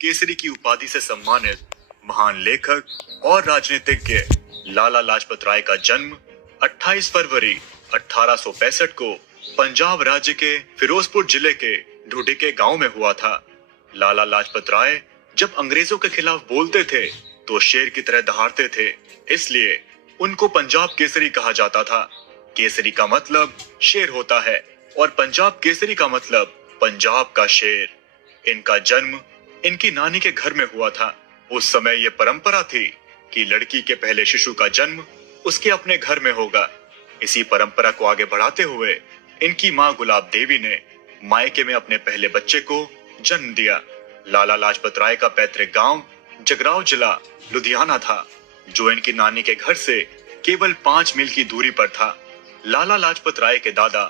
केसरी की उपाधि से सम्मानित महान लेखक और राजनीतिज्ञ लाला लाजपत राय का जन्म 28 फरवरी 1865 को पंजाब राज्य के फिरोजपुर जिले के ढूंढी के गांव में हुआ था। लाला लाजपत राय जब अंग्रेजों के खिलाफ बोलते थे तो शेर की तरह दहाड़ते थे, इसलिए उनको पंजाब केसरी कहा जाता था। केसरी का मतलब शेर होता है और पंजाब केसरी का मतलब पंजाब का शेर। इनका जन्म इनकी नानी के घर में हुआ था। उस समय ये परंपरा थी कि लड़की के पहले शिशु का जन्म उसके अपने घर में होगा। इसी परंपरा को आगे बढ़ाते हुए इनकी मां गुलाब देवी ने मायके में अपने पहले बच्चे को जन्म दिया। लाला लाजपत राय का पैतृक गांव जगराव जिला लुधियाना था, जो इनकी नानी के घर से केवल 5 मील की दूरी पर था। लाला लाजपत राय के दादा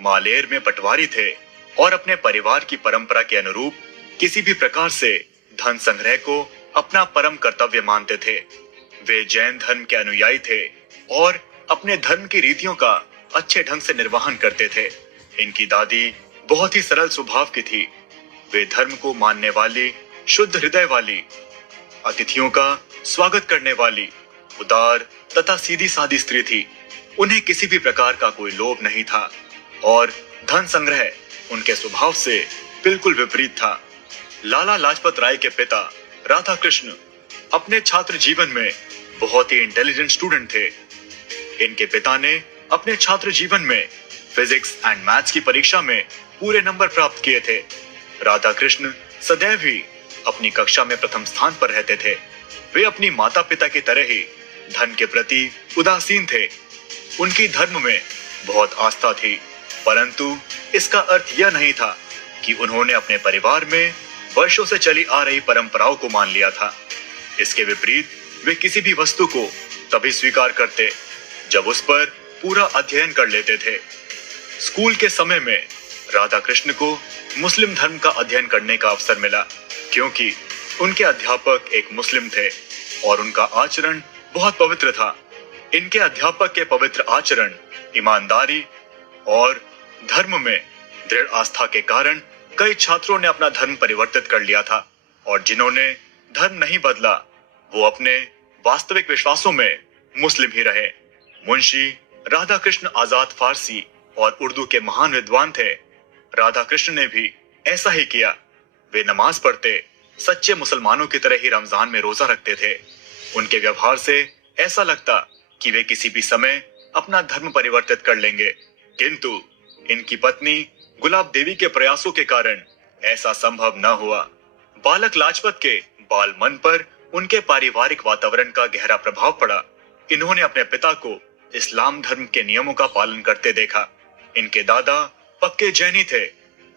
मालेर में पटवारी थे और अपने परिवार की परंपरा के अनुरूप किसी भी प्रकार से धन संग्रह को अपना परम कर्तव्य मानते थे। वे जैन धर्म के अनुयायी थे और अपने धर्म की रीतियों का अच्छे ढंग से निर्वहन करते थे। इनकी दादी बहुत ही सरल स्वभाव की थी। वे धर्म को मानने वाली, शुद्ध हृदय वाली, अतिथियों का स्वागत करने वाली, उदार तथा सीधी सादी स्त्री थी। उन्हें किसी भी प्रकार का कोई लोभ नहीं था और धन संग्रह उनके स्वभाव से बिल्कुल विपरीत था। लाला लाजपत राय के पिता राधा कृष्ण अपने छात्र जीवन में बहुत ही इंटेलिजेंट स्टूडेंट थे। इनके पिता ने अपने छात्र जीवन में फिजिक्स एंड मैथ्स की परीक्षा में पूरे नंबर प्राप्त किए थे। राधा कृष्ण सदैव ही अपनी कक्षा में प्रथम स्थान पर रहते थे। वे अपनी माता पिता की तरह ही धन के प्रति उदासीन थे। उनकी धर्म में बहुत आस्था थी, परंतु इसका अर्थ यह नहीं था कि उन्होंने अपने परिवार में वर्षों से चली आ रही परंपराओं को मान लिया था। इसके विपरीत वे किसी भी वस्तु को तभी स्वीकार करते जब उस पर पूरा अध्ययन कर लेते थे। स्कूल के समय में राधा कृष्ण को मुस्लिम धर्म का अध्ययन करने का अवसर मिला, क्योंकि उनके अध्यापक एक मुस्लिम थे और उनका आचरण बहुत पवित्र था। इनके अध्यापक के पवित्र आचरण, ईमानदारी और धर्म में दृढ़ आस्था के कारण कई छात्रों ने अपना धर्म परिवर्तित कर लिया था और जिन्होंने धर्म नहीं बदला वो अपने वास्तविक विश्वासों में मुस्लिम ही रहे। मुंशी राधा कृष्ण आजाद फारसी और उर्दू के महान विद्वान थे। राधा कृष्ण ने भी ऐसा ही किया। वे नमाज पढ़ते, सच्चे मुसलमानों की तरह ही रमजान में रोजा रखते थे। उनके व्यवहार से ऐसा लगता कि वे किसी भी समय अपना धर्म परिवर्तित कर लेंगे, किंतु इनकी पत्नी गुलाब देवी के प्रयासों के कारण ऐसा संभव न हुआ। बालक लाजपत के बाल मन पर उनके पारिवारिक वातावरण का गहरा प्रभाव पड़ा। इन्होंने अपने पिता को इस्लाम धर्म के नियमों का पालन करते देखा। इनके दादा पक्के जैनी थे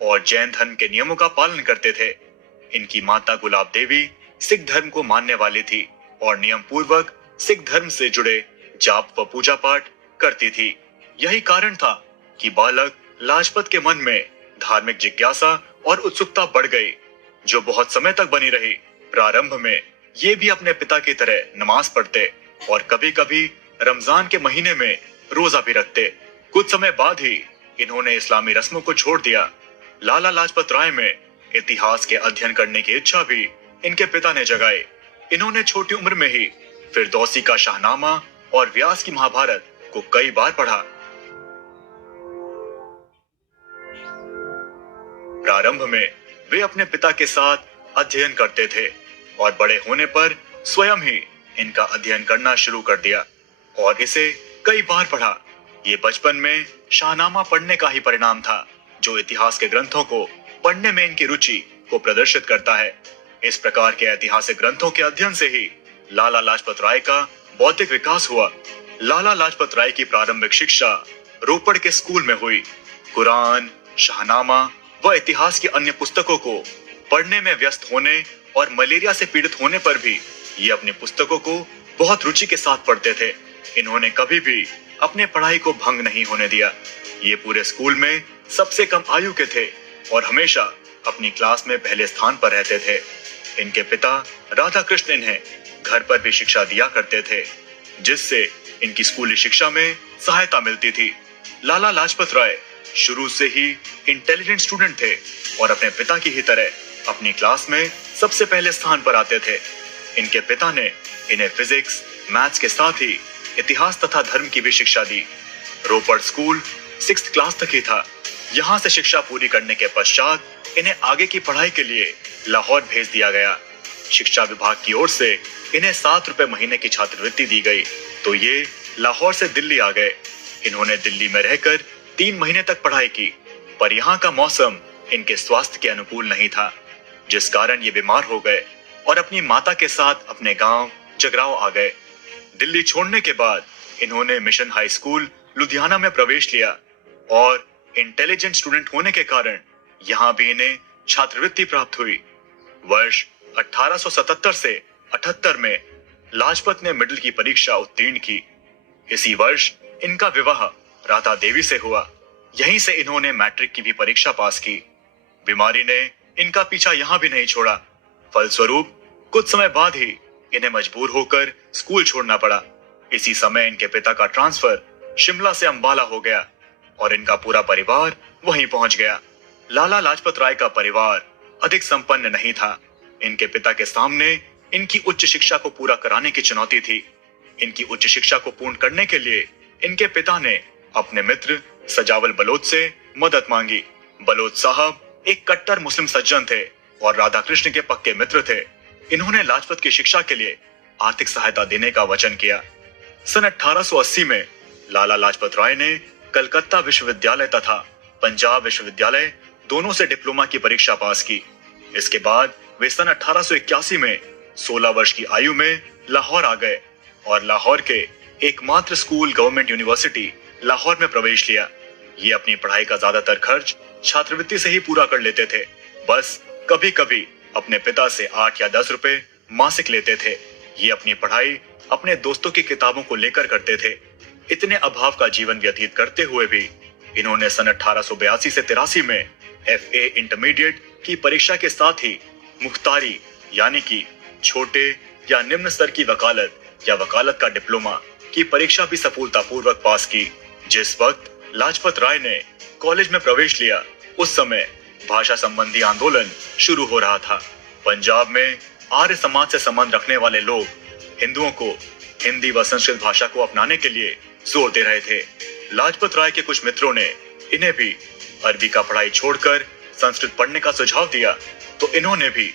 और जैन धर्म के नियमों का पालन करते थे। इनकी माता गुलाब देवी सिख धर्म को मानने वाली थी और नियम पूर्वक सिख धर्म से जुड़े जाप व पूजा पाठ करती थी। यही कारण था कि बालक लाजपत के मन में धार्मिक जिज्ञासा और उत्सुकता बढ़ गई, जो बहुत समय तक बनी रही। प्रारंभ में ये भी अपने पिता की तरह नमाज पढ़ते और कभी-कभी रमजान के महीने में रोजा भी रखते। कुछ समय बाद ही इन्होंने इस्लामी रस्मों को छोड़ दिया। लाला लाजपत राय में इतिहास के अध्ययन करने की इच्छा भी इनके पिता ने जगाई। इन्होंने छोटी उम्र में ही फिरदौसी का शाहनामा और व्यास की महाभारत को कई बार पढ़ा। प्रारंभ में वे अपने पिता के साथ अध्ययन करते थे और बड़े होने पर स्वयं ही इनका अध्ययन करना शुरू कर दिया और इसे कई बार पढ़ा। ये बचपन में शाहनामा पढ़ने का ही परिणाम था, जो इतिहास के ग्रंथों को पढ़ने में इनकी रुचि को प्रदर्शित करता है। इस प्रकार के ऐतिहासिक ग्रंथों के अध्ययन से ही लाला लाजपत राय का बौद्धिक विकास हुआ। लाला लाजपत राय की प्रारंभिक शिक्षा रोपड़ के स्कूल में हुई। कुरान, शाहनामा व इतिहास की अन्य पुस्तकों को पढ़ने में व्यस्त होने और मलेरिया से पीड़ित होने पर भी ये अपनी पुस्तकों को बहुत रुचि के साथ पढ़ते थे। इन्होंने कभी भी अपने पढ़ाई को भंग नहीं होने दिया। ये पूरे स्कूल में सबसे कम आयु के थे और हमेशा अपनी क्लास में पहले स्थान पर रहते थे। इनके पिता राधा कृष्ण इन्हें घर पर भी शिक्षा दिया करते थे, जिससे इनकी स्कूली शिक्षा में सहायता मिलती थी। लाला लाजपत राय शुरू से ही इंटेलिजेंट स्टूडेंट थे और अपने पिता की ही तरह अपनी क्लास में सबसे पहले स्थान पर आते थे। इनके पिता ने इन्हें फिजिक्स, मैथ्स के साथ ही इतिहास तथा धर्म की भी शिक्षा दी। रोपड़ स्कूल 6th क्लास तक ही था। यहाँ से शिक्षा पूरी करने के पश्चात इन्हें आगे की पढ़ाई के लिए लाहौर भेज दिया गया। शिक्षा विभाग की ओर से इन्हें 7 रुपए महीने की छात्रवृत्ति दी गई, तो ये लाहौर से दिल्ली आ गए। इन्होंने दिल्ली में रहकर 3 महीने तक पढ़ाई की, पर यहाँ का मौसम इनके स्वास्थ्य के अनुकूल नहीं था, जिस कारण ये बीमार हो गए और अपनी माता के साथ अपने गांव जगराव आ गए। दिल्ली छोड़ने के बाद इन्होंने मिशन हाई स्कूल लुधियाना में प्रवेश लिया और इंटेलिजेंट स्टूडेंट होने के कारण यहाँ भी इन्हें छात्रवृत्ति प्राप्त हुई। वर्ष 1877 से 78 में लाजपत ने मिडिल की परीक्षा उत्तीर्ण की। इसी वर्ष इनका विवाह राधा देवी से हुआ। यहीं से इन्होंने मैट्रिक की भी परीक्षा पास की। बीमारी ने इनका पीछा यहाँ भी नहीं छोड़ा। फलस्वरूप कुछ समय बाद ही इन्हें मजबूर होकर स्कूल छोड़ना पड़ा। इसी समय इनके पिता का ट्रांसफर शिमला से अंबाला हो गया और इनका पूरा परिवार वहीं पहुंच गया। लाला लाजपत राय का परिवार अधिक संपन्न नहीं था। इनके पिता के सामने इनकी उच्च शिक्षा को पूरा कराने की चुनौती थी। इनकी उच्च शिक्षा को पूर्ण करने के लिए इनके पिता ने अपने मित्र सजावल बलोच से मदद मांगी। बलोच साहब एक कट्टर मुस्लिम सज्जन थे और राधा कृष्ण के पक्के मित्र थे। इन्होंने लाजपत की शिक्षा के लिए आर्थिक सहायता देने का वचन किया। सन 1880 में लाला लाजपत राय ने कलकत्ता विश्वविद्यालय तथा पंजाब विश्वविद्यालय दोनों से डिप्लोमा की परीक्षा पास की। इसके बाद वे सन 1881 में 16 वर्ष की आयु में लाहौर आ गए और लाहौर के एकमात्र स्कूल गवर्नमेंट यूनिवर्सिटी लाहौर में प्रवेश लिया। ये अपनी पढ़ाई का ज्यादातर खर्च छात्रवृत्ति से ही पूरा कर लेते थे। बस कभी कभी अपने पिता से 8 या 10 रुपए मासिक लेते थे। ये अपनी पढ़ाई अपने दोस्तों की किताबों को लेकर करते थे। इतने अभाव का जीवन व्यतीत करते हुए भी इन्होंने सन 1882 से 83 में FA इंटरमीडिएट की परीक्षा के साथ ही मुख्तारी यानी कि छोटे या निम्न स्तर की वकालत या वकालत का डिप्लोमा की परीक्षा भी सफलतापूर्वक पास की। जिस वक्त लाजपत राय ने कॉलेज में प्रवेश लिया, उस समय भाषा संबंधी आंदोलन शुरू हो रहा था। पंजाब में आर्य समाज से संबंध रखने वाले लोग हिंदुओं को हिंदी व संस्कृत भाषा को अपनाने के लिए जोर दे रहे थे। लाजपत राय के कुछ मित्रों ने इन्हें भी अरबी का पढ़ाई छोड़कर संस्कृत पढ़ने का सुझाव दिया, तो इन्होंने भी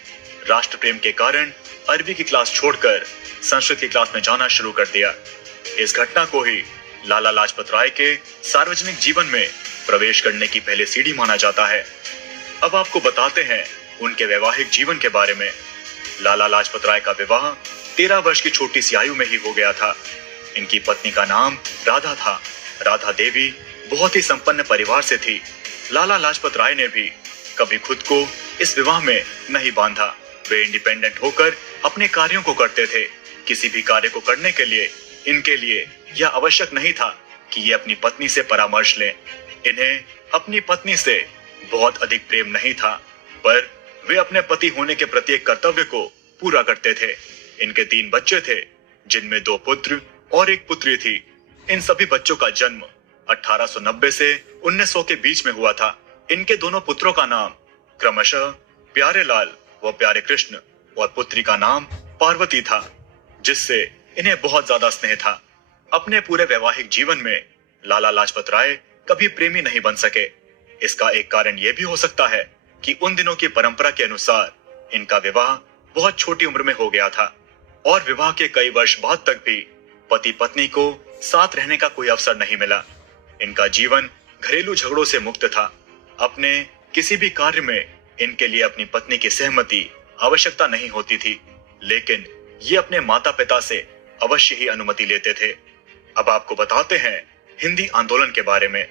राष्ट्र प्रेम के कारण अरबी की क्लास छोड़कर संस्कृत की क्लास में जाना शुरू कर दिया। इस घटना को ही लाला लाजपत राय के सार्वजनिक जीवन में प्रवेश करने की पहली सीढ़ी माना जाता है। अब आपको बताते हैं उनके वैवाहिक जीवन के बारे में। लाला लाजपत राय का विवाह 13 वर्ष की छोटी सी आयु में ही हो गया था। इनकी पत्नी का नाम राधा था। राधा देवी बहुत ही संपन्न परिवार से थी। लाला लाजपत राय ने भी कभी खुद को इस विवाह में नहीं बांधा। वे इंडिपेंडेंट होकर अपने कार्यों को करते थे। किसी भी कार्य को करने के लिए इनके लिए यह आवश्यक नहीं था कि ये अपनी पत्नी से परामर्श लें। इन्हें अपनी पत्नी से बहुत अधिक प्रेम नहीं था, पर वे अपने पति होने के प्रत्येक कर्तव्य को पूरा करते थे। इनके 3 बच्चे थे, जिनमें 2 पुत्र और 1 पुत्री थी। इन सभी बच्चों का जन्म 1890 से 1900 के बीच में हुआ था। इनके दोनों पुत्रों का नाम क्रमशः प्यारे लाल व प्यारे कृष्ण और पुत्री का नाम पार्वती था, जिससे इन्हें बहुत ज्यादा स्नेह था। अपने पूरे वैवाहिक जीवन में लाला लाजपत राय कभी प्रेमी नहीं बन सके। इसका एक कारण यह भी हो सकता है कि उन दिनों की परंपरा के अनुसार इनका विवाह बहुत छोटी उम्र में हो गया था और विवाह के कई वर्ष बाद तक भी पति पत्नी को साथ रहने का कोई अवसर नहीं मिला। इनका जीवन घरेलू झगड़ों से मुक्त था। अपने किसी भी कार्य में इनके लिए अपनी पत्नी की सहमति आवश्यकता नहीं होती थी, लेकिन ये अपने माता पिता से अवश्य ही अनुमति लेते थे। अब आपको बताते हैं हिंदी आंदोलन के बारे में।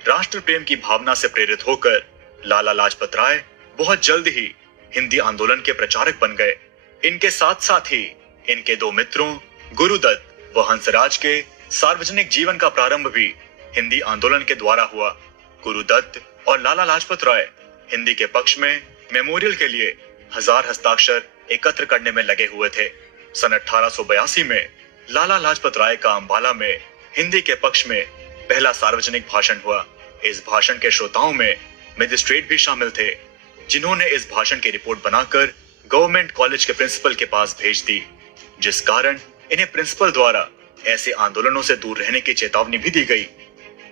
राष्ट्र प्रेम की भावना से प्रेरित होकर लाला लाजपत राय बहुत जल्द ही हिंदी आंदोलन के प्रचारक बन गए। इनके साथ साथ ही इनके 2 मित्रों गुरुदत्त व हंसराज के सार्वजनिक जीवन का प्रारंभ भी हिंदी आंदोलन के द्वारा हुआ। गुरुदत्त और लाला लाजपत राय हिंदी के पक्ष में मेमोरियल के लिए 1000 हस्ताक्षर एकत्र करने में लगे हुए थे। सन 1882 में लाला लाजपत राय का अंबाला में हिंदी के पक्ष में पहला सार्वजनिक भाषण हुआ। इस भाषण के श्रोताओं में मजिस्ट्रेट भी शामिल थे। जिन्होंने इस भाषण की रिपोर्ट बनाकर गवर्नमेंट कॉलेज के प्रिंसिपल के पास भेज दी, जिस कारण इन्हें प्रिंसिपल द्वारा ऐसे आंदोलनों से दूर रहने की चेतावनी भी दी गई।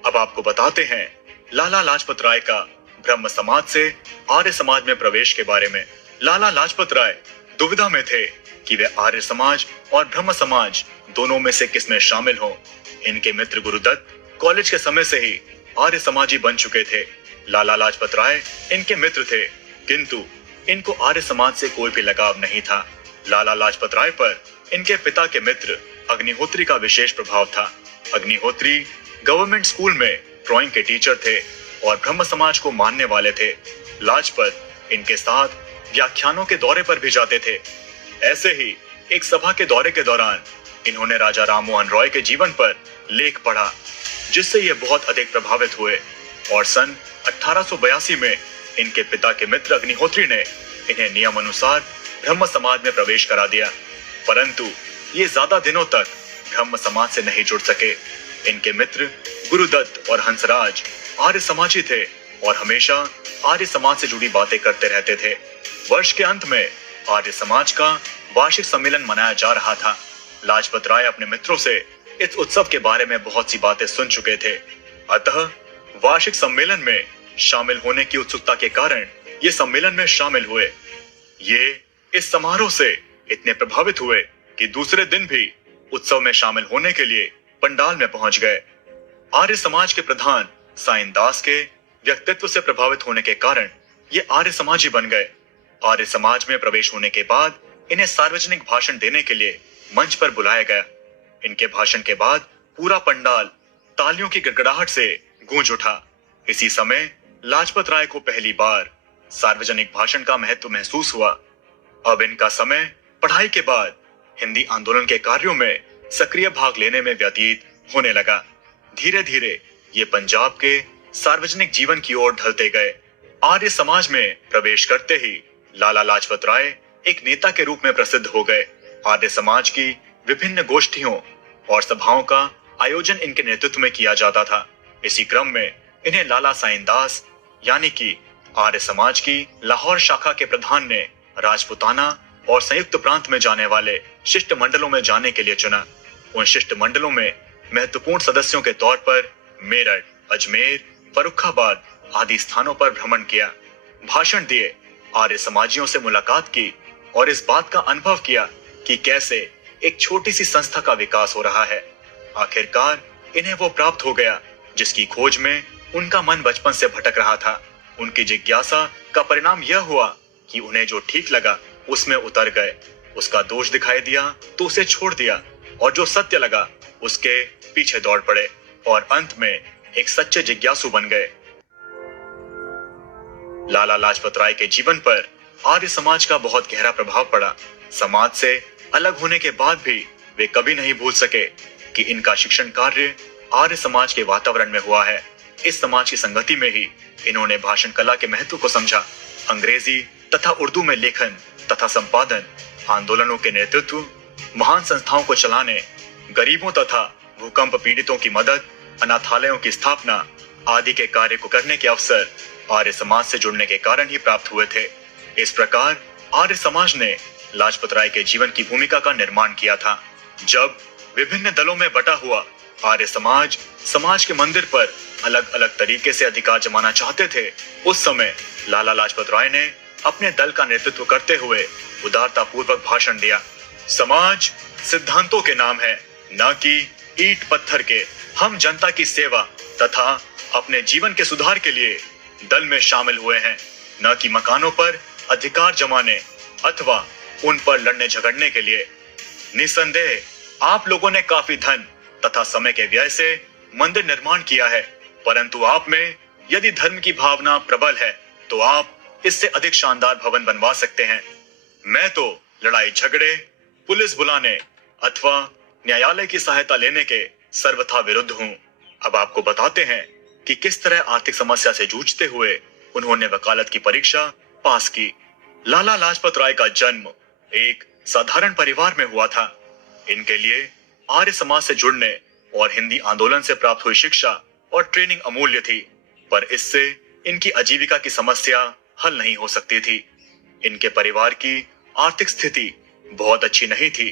अब आपको बताते हैं लाला लाजपत राय का ब्रह्म समाज से आर्य समाज में प्रवेश के बारे में। लाला लाजपत राय दुविधा में थे कि वे आर्य समाज और ब्रह्म समाज दोनों में से किस में शामिल हों। इनके मित्र गुरुदत्त कॉलेज के समय से ही आर्य समाजी बन चुके थे। लाला लाजपत राय इनके मित्र थे, किंतु इनको आर्य समाज से कोई भी लगाव नहीं था। लाला लाजपत राय पर इनके पिता के मित्र अग्निहोत्री का विशेष प्रभाव था। अग्निहोत्री गवर्नमेंट स्कूल में ड्राइंग के टीचर थे और ब्रह्म समाज को मानने वाले थे। लाजपत इनके साथ व्याख्यानों के दौरे पर भी जाते थे। ऐसे ही एक सभा के दौरे के दौरान इन्होंने राजा राममोहन रॉय के जीवन पर लेख पढ़ा, जिससे ये बहुत अधिक प्रभावित हुए और सन 1882 में इनके पिता के मित्र अग्निहोत्री ने इन्हें नियम अनुसार ब्रह्म समाज में प्रवेश करा दिया। परंतु ये ज्यादा दिनों तक ब्रह्म समाज से नहीं जुड़ सके। इनके मित्र गुरुदत्त और हंसराज आर्य समाजी थे और हमेशा आर्य समाज से जुड़ी बातें करते रहते थे। वर्ष के अंत में आर्य समाज का वार्षिक सम्मेलन मनाया जा रहा था। लाजपत राय अपने मित्रों से इस उत्सव के बारे में बहुत सी बातें सुन चुके थे, अतः वार्षिक सम्मेलन में शामिल होने की उत्सुकता के कारण ये सम्मेलन में शामिल हुए। ये इस समारोह से इतने प्रभावित हुए कि दूसरे दिन भी उत्सव में शामिल होने के लिए पंडाल में पहुंच गए। आर्य समाज के प्रधान साइन दास के व्यक्तित्व से प्रभावित होने के कारण ये आर्य समाजी बन गए। आर्य समाज में प्रवेश होने के बाद इन्हें सार्वजनिक भाषण देने के लिए मंच पर बुलाया गया। इनके भाषण के बाद पूरा पंडाल तालियों की गड़गड़ाहट से गूंज उठा। इसी समय लाजपत राय को पहली बार सार्वजनिक भाषण का महत्व महसूस हुआ। अब इनका समय पढ़ाई के बाद हिंदी आंदोलन के कार्यों में सक्रिय भाग लेने में व्यतीत होने लगा। धीरे धीरे ये पंजाब के सार्वजनिक जीवन की ओर ढलते गए। आर्य समाज में प्रवेश करते ही लाला लाजपत राय एक नेता के रूप में प्रसिद्ध हो गए। आर्य समाज की विभिन्न गोष्ठियों और सभाओं का आयोजन इनके नेतृत्व में किया जाता था। इसी क्रम में इन्हें लाला साइन दास यानी कि आर्य समाज की लाहौर शाखा के प्रधान ने राजपुताना और संयुक्त प्रांत में जाने वाले शिष्ट मंडलों में जाने के लिए चुना। उन शिष्ट मंडलों में महत्वपूर्ण सदस्यों के तौर पर मेरठ, अजमेर, फर्रुखाबाद आदि स्थानों पर भ्रमण किया, भाषण दिए, आर्य समाजियों से मुलाकात की और इस बात का अनुभव किया कि कैसे एक छोटी सी संस्था का विकास हो रहा है। आखिरकार इन्हें वो प्राप्त हो गया जिसकी खोज में उनका मन बचपन से भटक रहा था। उनकी जिज्ञासा का परिणाम यह हुआ कि उन्हें जो ठीक लगा उसमें उतर गए, उसका दोष दिखाई दिया तो उसे छोड़ दिया और जो सत्य लगा उसके पीछे दौड़ पड़े और अंत में एक सच्चे जिज्ञासु बन गए। लाला लाजपत राय के जीवन पर आर्य समाज का बहुत गहरा प्रभाव पड़ा। समाज से अलग होने के बाद भी वे कभी नहीं भूल सके कि इनका शिक्षण कार्य आर्य समाज के वातावरण में हुआ है। इस समाज की संगति में ही इन्होंने भाषण कला के महत्व को समझा। अंग्रेजी तथा उर्दू में लेखन तथा संपादन, आंदोलनों के नेतृत्व, महान संस्थाओं को चलाने, गरीबों तथा भूकंप पीड़ितों की मदद, अनाथालयों की स्थापना आदि के कार्य को करने के अवसर आर्य समाज से जुड़ने के कारण ही प्राप्त हुए थे। इस प्रकार आर्य समाज ने लाजपत राय के जीवन की भूमिका का निर्माण किया था। जब विभिन्न दलों में बटा हुआ आर्य समाज समाज के मंदिर पर अलग अलग तरीके से अधिकार जमाना चाहते थे, उस समय लाला लाजपत राय ने अपने दल का नेतृत्व करते हुए उदारता पूर्वक भाषण दिया। समाज सिद्धांतों के नाम है, न कि ईंट पत्थर के। हम जनता की सेवा तथा अपने जीवन के सुधार के लिए दल में शामिल हुए हैं, न कि मकानों पर अधिकार जमाने अथवा उन पर लड़ने झगड़ने के लिए। निसंदेह आप लोगों ने काफी धन तथा समय के व्यय से मंदिर निर्माण किया है, परंतु आप में यदि धर्म की भावना प्रबल है तो आप इससे अधिक शानदार भवन बनवा सकते हैं। मैं तो लड़ाई झगड़े, पुलिस बुलाने अथवा न्यायालय की सहायता लेने के सर्वथा विरुद्ध हूँ। अब आपको बताते हैं कि किस तरह आर्थिक समस्या से जूझते हुए उन्होंने वकालत की परीक्षा पास की। लाला लाजपत राय का जन्म एक साधारण परिवार में हुआ था। इनके लिए आर्य समाज से जुड़ने और हिंदी आंदोलन से प्राप्त हुई शिक्षा और ट्रेनिंग अमूल्य थी, पर इससे इनकी आजीविका की समस्या हल नहीं हो सकती थी। इनके परिवार की आर्थिक स्थिति बहुत अच्छी नहीं थी।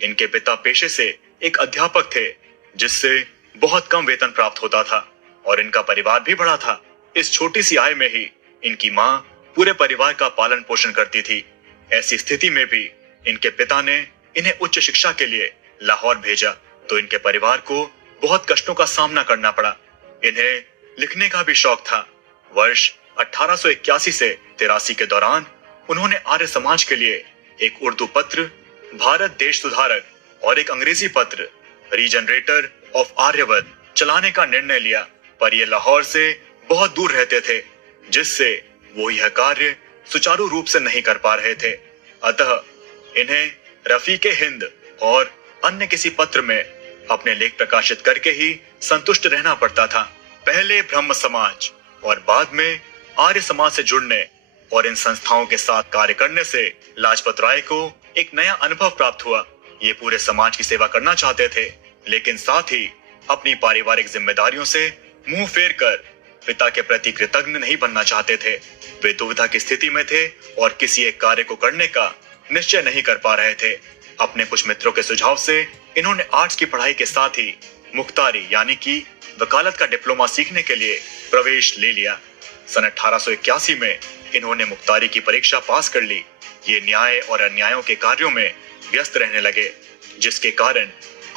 इनके पिता पेशे से एक अध्यापक थे, जिससे बहुत कम वेतन प्राप्त होता था और इनका परिवार भी बड़ा था। इस छोटी सी आय में ही इनकी माँ पूरे परिवार का पालन पोषण करती थी। ऐसी स्थिति में भी इनके पिता ने इन्हें उच्च शिक्षा के लिए लाहौर भेजा, तो इनके परिवार को बहुत कष्टों का सामना करना पड़ा। इन्हें लिखने का भी शौक था। वर्ष 1881 से 83 के दौरान उन्होंने आर्य समाज के लिए एक उर्दू पत्र भारत देश सुधारक और एक अंग्रेजी पत्र रीजनरेटर ऑफ आर्यवत चलाने का निर्णय लिया, पर ये लाहौर से बहुत दूर रहते थे, जिससे वो यह कार्य सुचारू रूप से नहीं कर पा रहे थे। अतः इन्हें रफीके हिंद और अन्य किसी पत्र में अपने लेख प्रकाशित करके ही संतुष्ट रहना पड़ता था। पहले ब्रह्म समाज और बाद में आर्य समाज से जुड़ने और इन संस्थाओं के साथ कार्य करने से लाजपत राय को एक नया अनुभव प्राप्त हुआ। ये पूरे समाज की सेवा करना चाहते थे, लेकिन साथ ही अपनी पारिवारिक जिम्मेदारियों से मुंह फेर कर पिता के प्रति कृतज्ञ नहीं बनना चाहते थे। वे दुविधा की स्थिति में थे और किसी एक कार्य को करने का निश्चय नहीं कर पा रहे थे। अपने कुछ मित्रों के सुझाव से इन्होंने आर्ट्स की पढ़ाई के साथ ही मुख्तारी यानी कि वकालत का डिप्लोमा सीखने के लिए प्रवेश ले लिया। सन 1881 में इन्होंने मुख्तारी की परीक्षा पास कर ली। ये न्याय और अन्यायों के कार्यों में व्यस्त रहने लगे, जिसके कारण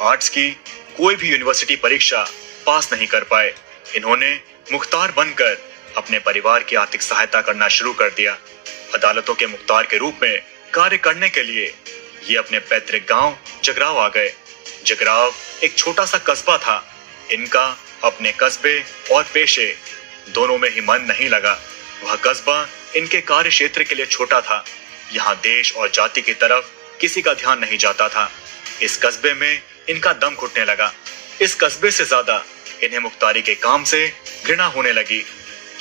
आर्ट्स की कोई भी यूनिवर्सिटी परीक्षा पास नहीं कर पाए। इन्होंने मुख्तार बनकर अपने परिवार की आर्थिक सहायता करना शुरू कर दिया। अदालतों के मुख्तार के रूप में कार्य करने के लिए ये अपने पैतृक गांव जगराव आ गए। जगराव एक छोटा सा कस्बा था। इनका अपने कस्बे और पेशे दोनों में ही मन नहीं लगा। वह कस्बा इनके कार्य क्षेत्र के लिए छोटा था। यहाँ देश और जाति की तरफ किसी का ध्यान नहीं जाता था। इस कस्बे में इनका दम घुटने लगा। इस कस्बे से ज्यादा इन्हें मुख्तारी के काम से घृणा होने लगी,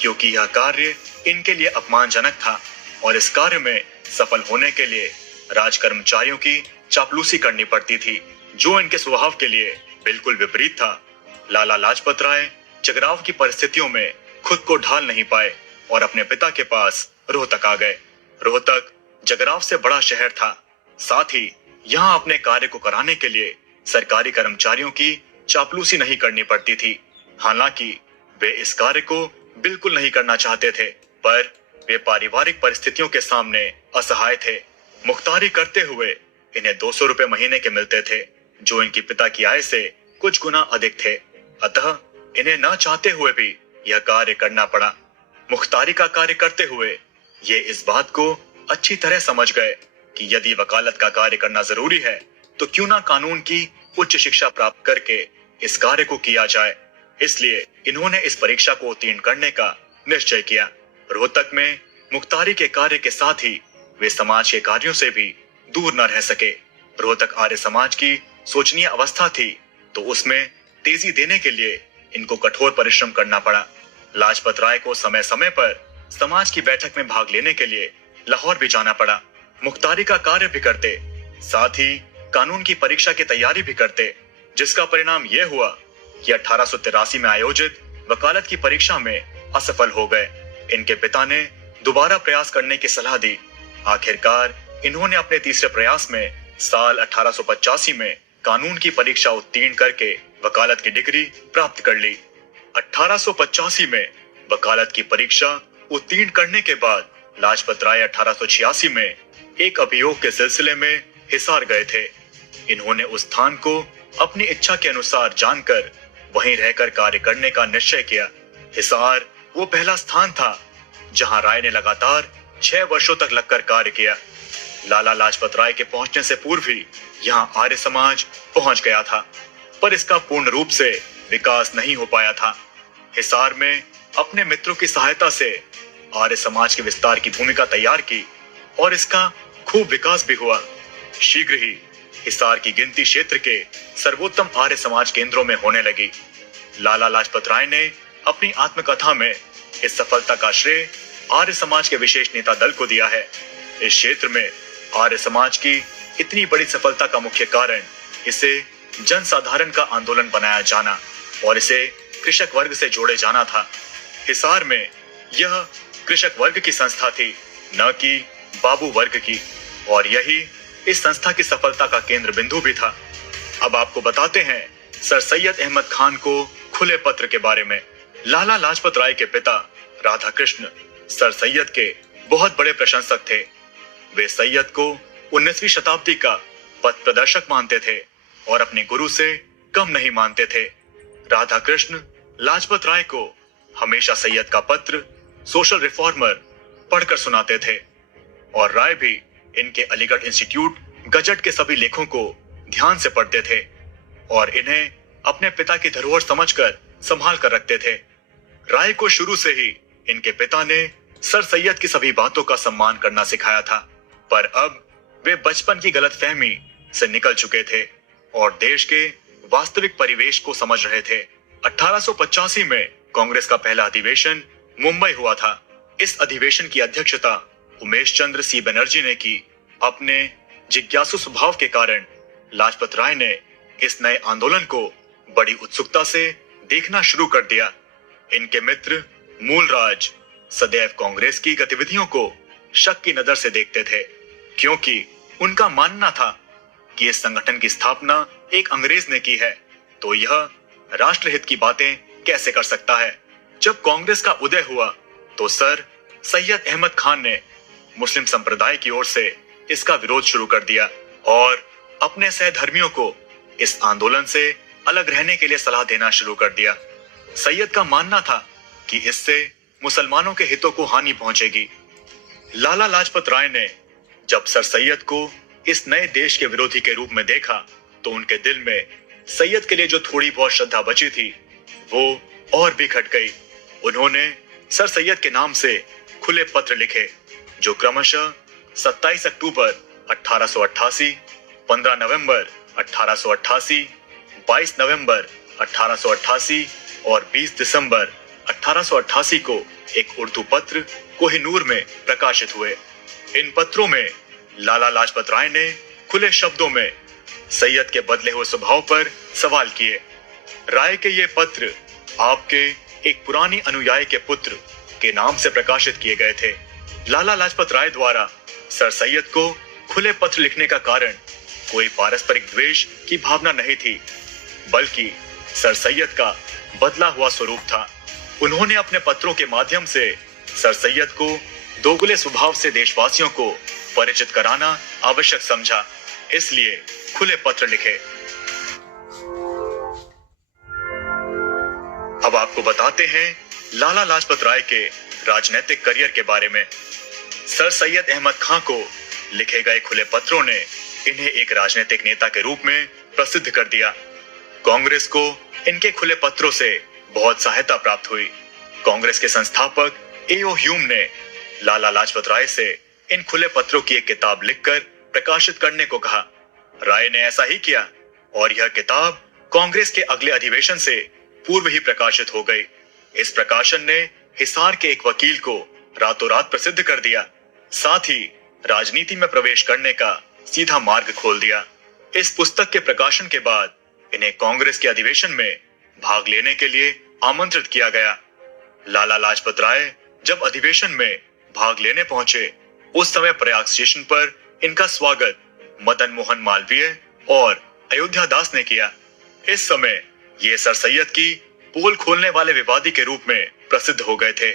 क्योंकि यह कार्य इनके लिए अपमानजनक था और इस कार्य में सफल होने के लिए राज कर्मचारियों की चापलूसी करनी पड़ती थी, जो इनके स्वभाव के लिए बिल्कुल विपरीत था। लाला लाजपत राय जगराव की परिस्थितियों में खुद को ढाल नहीं पाए और अपने पिता के पास रोहतक आ गए। रोहतक जगराव से बड़ा शहर था। साथ ही यहाँ अपने कार्य को कराने के लिए सरकारी कर्मचारियों की चापलूसी नहीं करनी पड़ती थी। हालांकि वे इस कार्य को बिल्कुल नहीं करना चाहते थे, पर वे पारिवारिक परिस्थितियों के सामने असहाय थे। मुख्तारी करते हुए इन्हें 200 रुपए महीने के मिलते थे, जो इनकी पिता की आय से कुछ गुना अधिक थे। अतः इन्हें न चाहते हुए भी यह कार्य करना पड़ा। मुख्तारी का कार्य करते हुए ये इस बात को अच्छी तरह समझ गए कि यदि वकालत का कार्य करना जरूरी है, तो क्यों ना कानून की उच्च शिक्षा प्राप्त करके इस कार्य को किया जाए। इसलिए इन्होंने इस परीक्षा को उत्तीर्ण करने का निश्चय किया। रोहतक में मुख्तारी के कार्य के साथ ही वे समाज के कार्यों से भी दूर न रह सके। रोहतक आर्य समाज की शोचनीय अवस्था थी, तो उसमें तेजी देने के लिए इनको कठोर परिश्रम करना पड़ा। लाजपत राय को समय समय पर समाज की बैठक में भाग लेने के लिए लाहौर भी जाना पड़ा। मुख्तारी का कार्य भी करते, साथ ही कानून की परीक्षा की तैयारी भी करते, जिसका परिणाम यह हुआ कि 1883 में आयोजित वकालत की परीक्षा में असफल हो गए। इनके पिता ने दोबारा प्रयास करने की सलाह दी। आखिरकार इन्होंने अपने तीसरे प्रयास में साल 1885 में कानून की परीक्षा उत्तीर्ण करके वकालत की डिग्री प्राप्त कर ली। 1885 में वकालत की परीक्षा उत्तीर्ण करने के बाद लाजपत राय 1886 में एक अभियोग के सिलसिले में हिसार गए थे। इन्होंने उस स्थान को अपनी इच्छा के अनुसार जानकर वहीं रहकर कार्य करने का निश्चय किया। हिसार वो पहला स्थान था जहां राय ने लगातार 6 वर्षों तक लगकर कार्य किया। लाला लाजपत राय के पहुंचने से पूर्व ही यहां आर्य समाज पहुंच गया था, पर इसका पूर्ण रूप से विकास नहीं हो पाया था। हिसार में अपने मित्रों की सहायता से आर्य समाज के विस्तार की भूमिका तैयार की और इसका खूब विकास भी हुआ। शीघ्र ही हिसार की गिनती क्षेत्र के सर्वोत्तम आर्य समाज केंद्रों में होने लगी। लाला लाजपत राय ने अपनी आत्मकथा में इस सफलता का श्रेय आर्य समाज के विशेष नेता दल को दिया है। इस क्षेत्र में आर्य समाज की इतनी बड़ी सफलता का मुख्य कारण इसे जनसाधारण का आंदोलन बनाया जाना और इसे कृषक वर्ग से जोड़े जाना था। हिसार में यह कृषक वर्ग की संस्था थी, न कि बाबू वर्ग की, और यही इस संस्था की सफलता का केंद्र बिंदु भी था। अब आपको बताते हैं सर सैयद अहमद खान को खुले पत्र के बारे में। लाला लाजपत राय के पिता राधा कृष्ण सर सैयद के बहुत बड़े प्रशंसक थे। वे सैयद को 19वीं शताब्दी का पथ प्रदर्शक मानते थे और अपने गुरु से कम नहीं मानते थे। राधा कृष्ण लाजपत राय को हमेशा सैयद का पत्र सोशल रिफॉर्मर पढ़कर सुनाते थे और राय भी इनके अलीगढ़ इंस्टीट्यूट गजट के सभी लेखों को ध्यान से पढ़ते थे और इन्हें अपने पिता की धरोहर समझकर संभाल कर रखते थे। राय को शुरू से ही इनके पिता ने सर सैयद की सभी बातों का सम्मान करना सिखाया था, पर अब वे बचपन की गलतफहमी से निकल चुके थे और देश के वास्तविक परिवेश को समझ रहे थे। 1885 में कांग्रेस का पहला अधिवेशन मुंबई हुआ था। इस अधिवेशन की अध्यक्षता उमेश चंद्र सी बनर्जी ने की। अपने जिज्ञासु स्वभाव के कारण लाजपत राय ने इस नए आंदोलन को बड़ी उत्सुकता से देखना शुरू कर दिया। इनके मित्र मूलराज सदैव कांग्रेस की गतिविधियों को शक की नजर से देखते थे, क्योंकि उनका मानना था कि इस संगठन की स्थापना एक अंग्रेज ने की है, तो यह राष्ट्रहित की बातें कैसे कर सकता है। जब कांग्रेस का उदय हुआ तो सर सैयद अहमद खान ने मुस्लिम संप्रदाय की ओर से इसका विरोध शुरू कर दिया और अपने सहधर्मियों को इस आंदोलन से अलग रहने के लिए सलाह देना शुरू कर दिया। सैयद का मानना था कि इससे मुसलमानों के हितों को हानि पहुंचेगी। लाला लाजपत राय ने जब सर सैयद को इस नए देश के विरोधी के रूप में देखा तो उनके दिल में सैयद के लिए जो थोड़ी बहुत श्रद्धा बची थी वो और भी घट गई। उन्होंने सर सैयद के नाम से खुले पत्र लिखे जो क्रमशः 27 अक्टूबर 1888, 15 नवंबर 1888, 22 नवंबर 1888 और 20 दिसंबर 1888 को एक उर्दू पत्र कोहिनूर में प्रकाशित हुए। इन पत्रों में लाला लाजपत राय ने खुले शब्दों में सैयद के बदले हुए स्वभाव पर सवाल किए। राय के ये पत्र आपके एक पुरानी अनुयायी के पुत्र के नाम से प्रकाशित किए गए थे। लाला लाजपत राय द्वारा सर सैयद को खुले पत्र लिखने का कारण कोई पारस्परिक द्वेष की भावना नहीं थी, बल्कि सर सैयद का बदला हुआ स्वरूप था। उन्होंने अपने पत्रों के माध्यम से सर सैयद को दोगले स्वभाव से देशवासियों को परिचित कराना आवश्यक समझा, इसलिए खुले पत्र लिखे। अब आपको बताते हैं लाला लाजपत राय के राजनीतिक करियर के बारे में। सर सैयद अहमद खां को लिखे गए खुले पत्रों ने इन्हें एक राजनीतिक नेता के रूप में प्रसिद्ध कर दिया। कांग्रेस को इनके खुले पत्रों से बहुत सहायता प्राप्त हुई। कांग्रेस के संस्थापक एओ ह्यूम ने लाला लाजपत राय से इन खुले पत्रों की एक किताब लिखकर प्रकाशित करने को कहा। राय ने ऐसा ही किया और यह किताब कांग्रेस के अगले अधिवेशन से पूर्व ही प्रकाशित हो गई। इस प्रकाशन ने हिसार के एक वकील को रातों रात प्रसिद्ध कर दिया, साथ ही राजनीति में प्रवेश करने का सीधा मार्ग खोल दिया। इस पुस्तक के प्रकाशन के बाद इन्हें कांग्रेस के अधिवेशन में भाग लेने के लिए आमंत्रित किया गया। लाला लाजपत राय जब अधिवेशन में भाग लेने पहुंचे, उस समय प्रयाग स्टेशन पर इनका स्वागत मदन मोहन मालवीय और अयोध्या दास ने किया। इस समय ये सर सैयद की पोल खोलने वाले विवादी के रूप में प्रसिद्ध हो गए थे।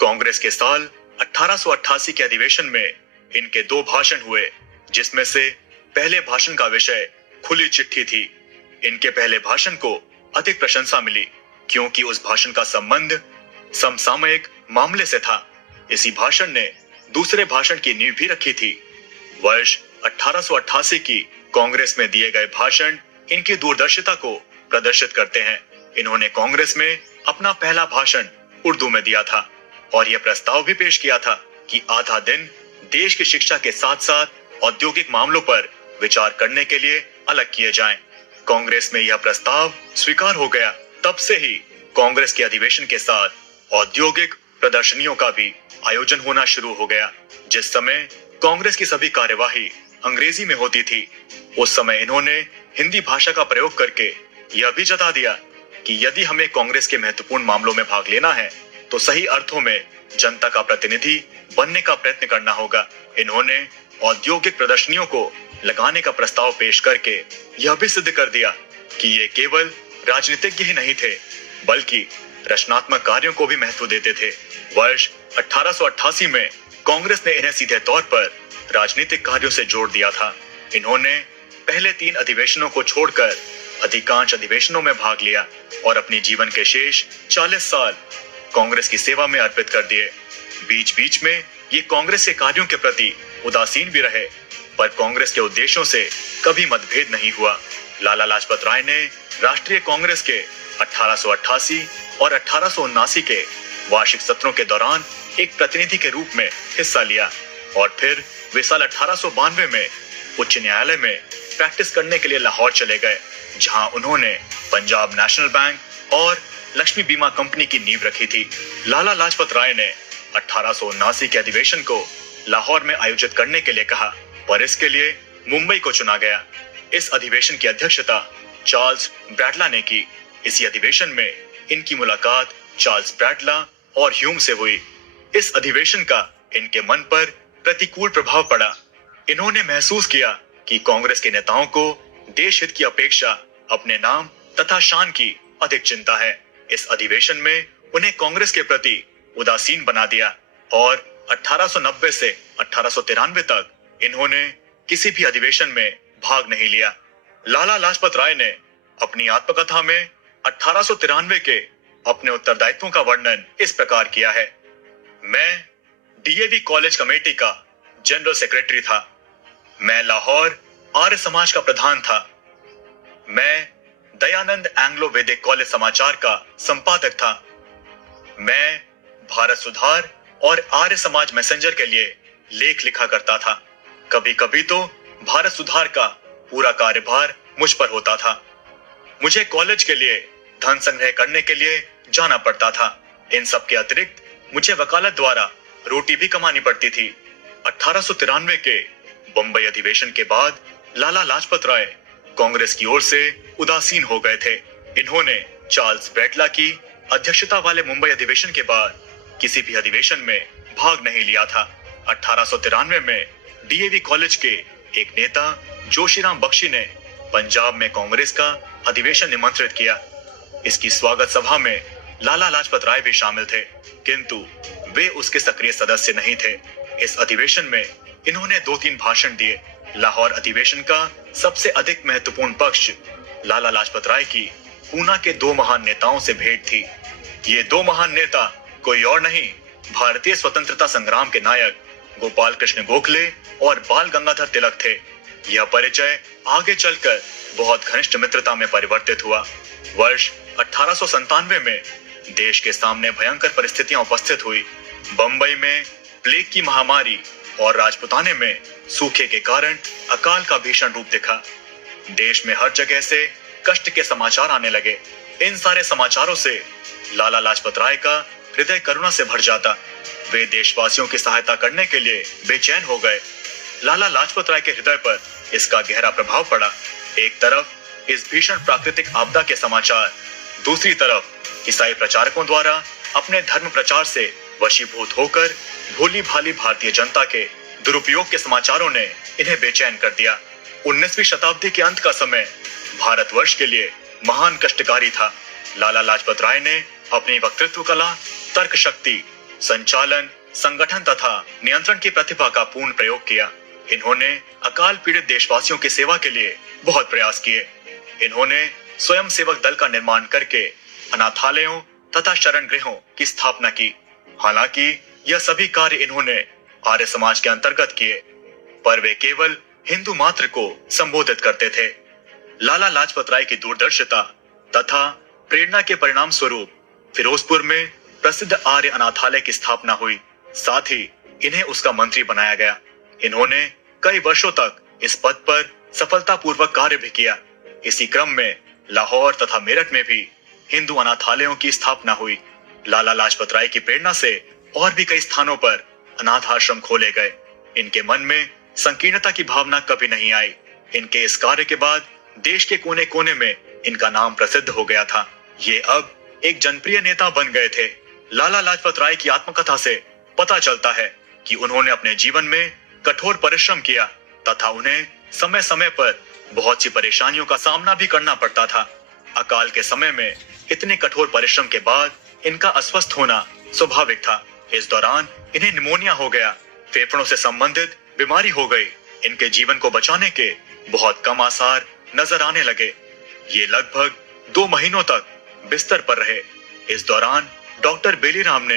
कांग्रेस के साल 1888 के अधिवेशन में इनके 2 भाषण हुए, जिसमें से पहले भाषण का विषय खुली चिट्ठी थी। इनके पहले भाषण को अधिक प्रशंसा मिली क्योंकि उस भाषण का संबंध समसामयिक मामले से था। इसी भाषण ने दूसरे भाषण की नींव भी रखी थी। वर्ष 1888 की कांग्रेस में दिए गए भाषण इनकी दूरदर्शिता को प्रदर्शित करते हैं। इन्होंने कांग्रेस में अपना पहला भाषण उर्दू में दिया था और यह प्रस्ताव भी पेश किया था कि आधा दिन देश की शिक्षा के साथ साथ औद्योगिक मामलों पर विचार करने के लिए अलग किए जाएं। कांग्रेस में यह प्रस्ताव स्वीकार हो गया। तब से ही कांग्रेस के अधिवेशन के साथ औद्योगिक प्रदर्शनियों का भी आयोजन होना शुरू हो गया। जिस समय कांग्रेस की सभी कार्यवाही अंग्रेजी में होती थी, उस समय इन्होंने हिंदी भाषा का प्रयोग करके यह भी जता दिया कि यदि हमें कांग्रेस के महत्वपूर्ण मामलों में भाग लेना है तो सही अर्थों में जनता का प्रतिनिधि बनने का प्रयत्न करना होगा। इन्होंने औद्योगिक प्रदर्शनियों को लगाने का प्रस्ताव पेश करके यह भी सिद्ध कर दिया कि ये केवल राजनीतिज्ञ ही नहीं थे, बल्कि रचनात्मक कार्यों को भी महत्व देते थे। वर्ष 1888 में कांग्रेस ने इन्हें सीधे तौर पर राजनीतिक कार्यों से जोड़ दिया था। इन्होंने पहले 3 अधिवेशनों को छोड़कर अधिकांश अधिवेशनों में भाग लिया और अपने जीवन के शेष 40 साल कांग्रेस की सेवा में अर्पित कर दिए। बीच बीच में ये कांग्रेस के कार्यों के प्रति उदासीन भी रहे, पर कांग्रेस के उद्देश्यों से कभी मतभेद नहीं हुआ। लाला लाजपत राय ने राष्ट्रीय कांग्रेस के 1888 और 1879 के वार्षिक सत्रों के दौरान एक प्रतिनिधि के रूप में हिस्सा लिया और फिर वे साल 1892 में उच्च न्यायालय में प्रैक्टिस करने के लिए लाहौर चले गए, जहां उन्होंने पंजाब नेशनल बैंक और लक्ष्मी बीमा कंपनी की नींव रखी थी। लाला लाजपत राय ने 1879 के अधिवेशन को लाहौर में आयोजित करने के लिए कहा, पर इसके लिए मुंबई को चुना गया। इस अधिवेशन की अध्यक्षता चार्ल्स ब्रैडला ने की। इसी अधिवेशन में इनकी मुलाकात चार्ल्स ब्रैडला और ह्यूम से हुई। इस अधिवेशन का इनके मन पर प्रतिकूल प्रभाव पड़ा। इन्होंने महसूस किया कि कांग्रेस के नेताओं को देश हित की अपेक्षा अपने नाम तथा शान की अधिक चिंता है। इस अधिवेशन में उन्हें कांग्रेस के प्रति उदासीन बना दिया और 1890 से 1893 तक इन्होंने किसी भी अधिवेशन में भाग नहीं लिया। लाला लाजपत राय ने अपनी आत्मकथा में 1893 के अपने उत्तरदायित्वों का वर्णन इस प्रकार किया है। मैं डीएवी कॉलेज कमेटी का जनरल सेक्रेटरी था। मैं लाहौर आर्य समाज का प्रधान था। मैं दयानंद एंग्लो वैदिक कॉलेज समाचार का संपादक था। मैं भारत सुधार और आर्य समाज मैसेंजर के लिए लेख लिखा करता था। कभी कभी तो भारत सुधार का पूरा कार्यभार मुझ पर होता था। मुझे कॉलेज के लिए धन संग्रह करने के लिए जाना पड़ता था। इन सब के अतिरिक्त मुझे वकालत द्वारा रोटी भी कमानी पड़ती थी। 1893 के बंबई अधिवेशन के बाद लाला लाजपत राय कांग्रेस की ओर से उदासीन हो गए थे। इन्होंने चार्ल्स ब्रैडला की अध्यक्षता वाले मुंबई अधिवेशन के बाद किसी भी अधिवेशन में भाग नहीं लिया था। 1893 में डीएवी कॉलेज के एक नेता जोशीराम बख्शी ने पंजाब में कांग्रेस का अधिवेशन निमंत्रित किया। इसकी स्वागत सभा में लाला लाजपत राय भी शामिल थे, किंतु वे उसके सक्रिय सदस्य नहीं थे। इस अधिवेशन में इन्होंने 2-3 भाषण दिए। लाहौर अधिवेशन का सबसे अधिक महत्वपूर्ण पक्ष लाला लाजपत राय की पूना के 2 महान नेताओं से भेंट थी। ये 2 महान नेता कोई और नहीं, भारतीय स्वतंत्रता संग्राम के नायक गोपाल कृष्ण गोखले और बाल गंगाधर तिलक थे। यह परिचय आगे चलकर बहुत घनिष्ठ मित्रता में परिवर्तित हुआ। वर्ष 1897 में देश के सामने भयंकर परिस्थितियां उपस्थित हुई। बंबई में प्लेग की महामारी और राजपुताने में सूखे के कारण अकाल का भीषण रूप दिखा। देश में हर जगह से कष्ट के समाचार आने लगे। इन सारे समाचारों से लाला लाजपत राय का हृदय करुणा से भर जाता। वे देशवासियों की सहायता करने के लिए बेचैन हो गए। लाला लाजपत राय के हृदय पर इसका गहरा प्रभाव पड़ा। एक तरफ इस भीषण प्राकृतिक आपदा के समाचार, दूसरी तरफ ईसाई प्रचारकों द्वारा अपने धर्म प्रचार से वशीभूत होकर भोली भाली भारतीय जनता के दुरुपयोग के समाचारों ने इन्हें बेचैन कर दिया। 19वीं शताब्दी के अंत का समय भारतवर्ष के लिए महान कष्टकारी था। लाला लाजपत राय ने अपनी वक्तृत्व कला, तर्क शक्ति, संचालन, संगठन तथा नियंत्रण की प्रतिभा का पूर्ण प्रयोग किया। इन्होंने अकाल पीड़ित देशवासियों की सेवा के लिए बहुत प्रयास किए। इन्होंने स्वयं सेवक दल का निर्माण करके अनाथालयों तथा शरण गृहों की स्थापना की। हालांकि यह सभी कार्य इन्होंने आर्य समाज के अंतर्गत किए, पर वे केवल हिंदू मात्र को संबोधित करते थे। लाला लाजपत राय की दूरदर्शिता तथा प्रेरणा के परिणाम स्वरूप फिरोजपुर में प्रसिद्ध आर्य अनाथालय की स्थापना हुई। साथ ही इन्हें उसका मंत्री बनाया गया। इन्होंने कई वर्षों तक इस पद पर सफलतापूर्वक कार्य भी किया। इसी क्रम में लाहौर तथा मेरठ में भी हिंदू अनाथालयों की स्थापना हुई। लाला लाजपत राय की प्रेरणा से और भी कई स्थानों पर अनाथ आश्रम खोले गए। इनके मन में संकीर्णता की भावना कभी नहीं आई। इनके इस कार्य के बाद देश के कोने कोने में इनका नाम प्रसिद्ध हो गया था। ये अब एक जनप्रिय नेता बन गए थे। लाला लाजपत राय की आत्मकथा से पता चलता है कि उन्होंने अपने जीवन में कठोर परिश्रम किया तथा उन्हें समय समय पर बहुत सी परेशानियों का सामना भी करना पड़ता था। अकाल के समय में इतने कठोर परिश्रम के बाद इनका अस्वस्थ होना स्वाभाविक था। इस दौरान इन्हें निमोनिया हो गया, फेफड़ों से संबंधित बीमारी हो गई। इनके जीवन को बचाने के बहुत कम आसार नजर आने लगे। ये लगभग 2 महीनों तक बिस्तर पर रहे। इस दौरान डॉक्टर बेलीराम ने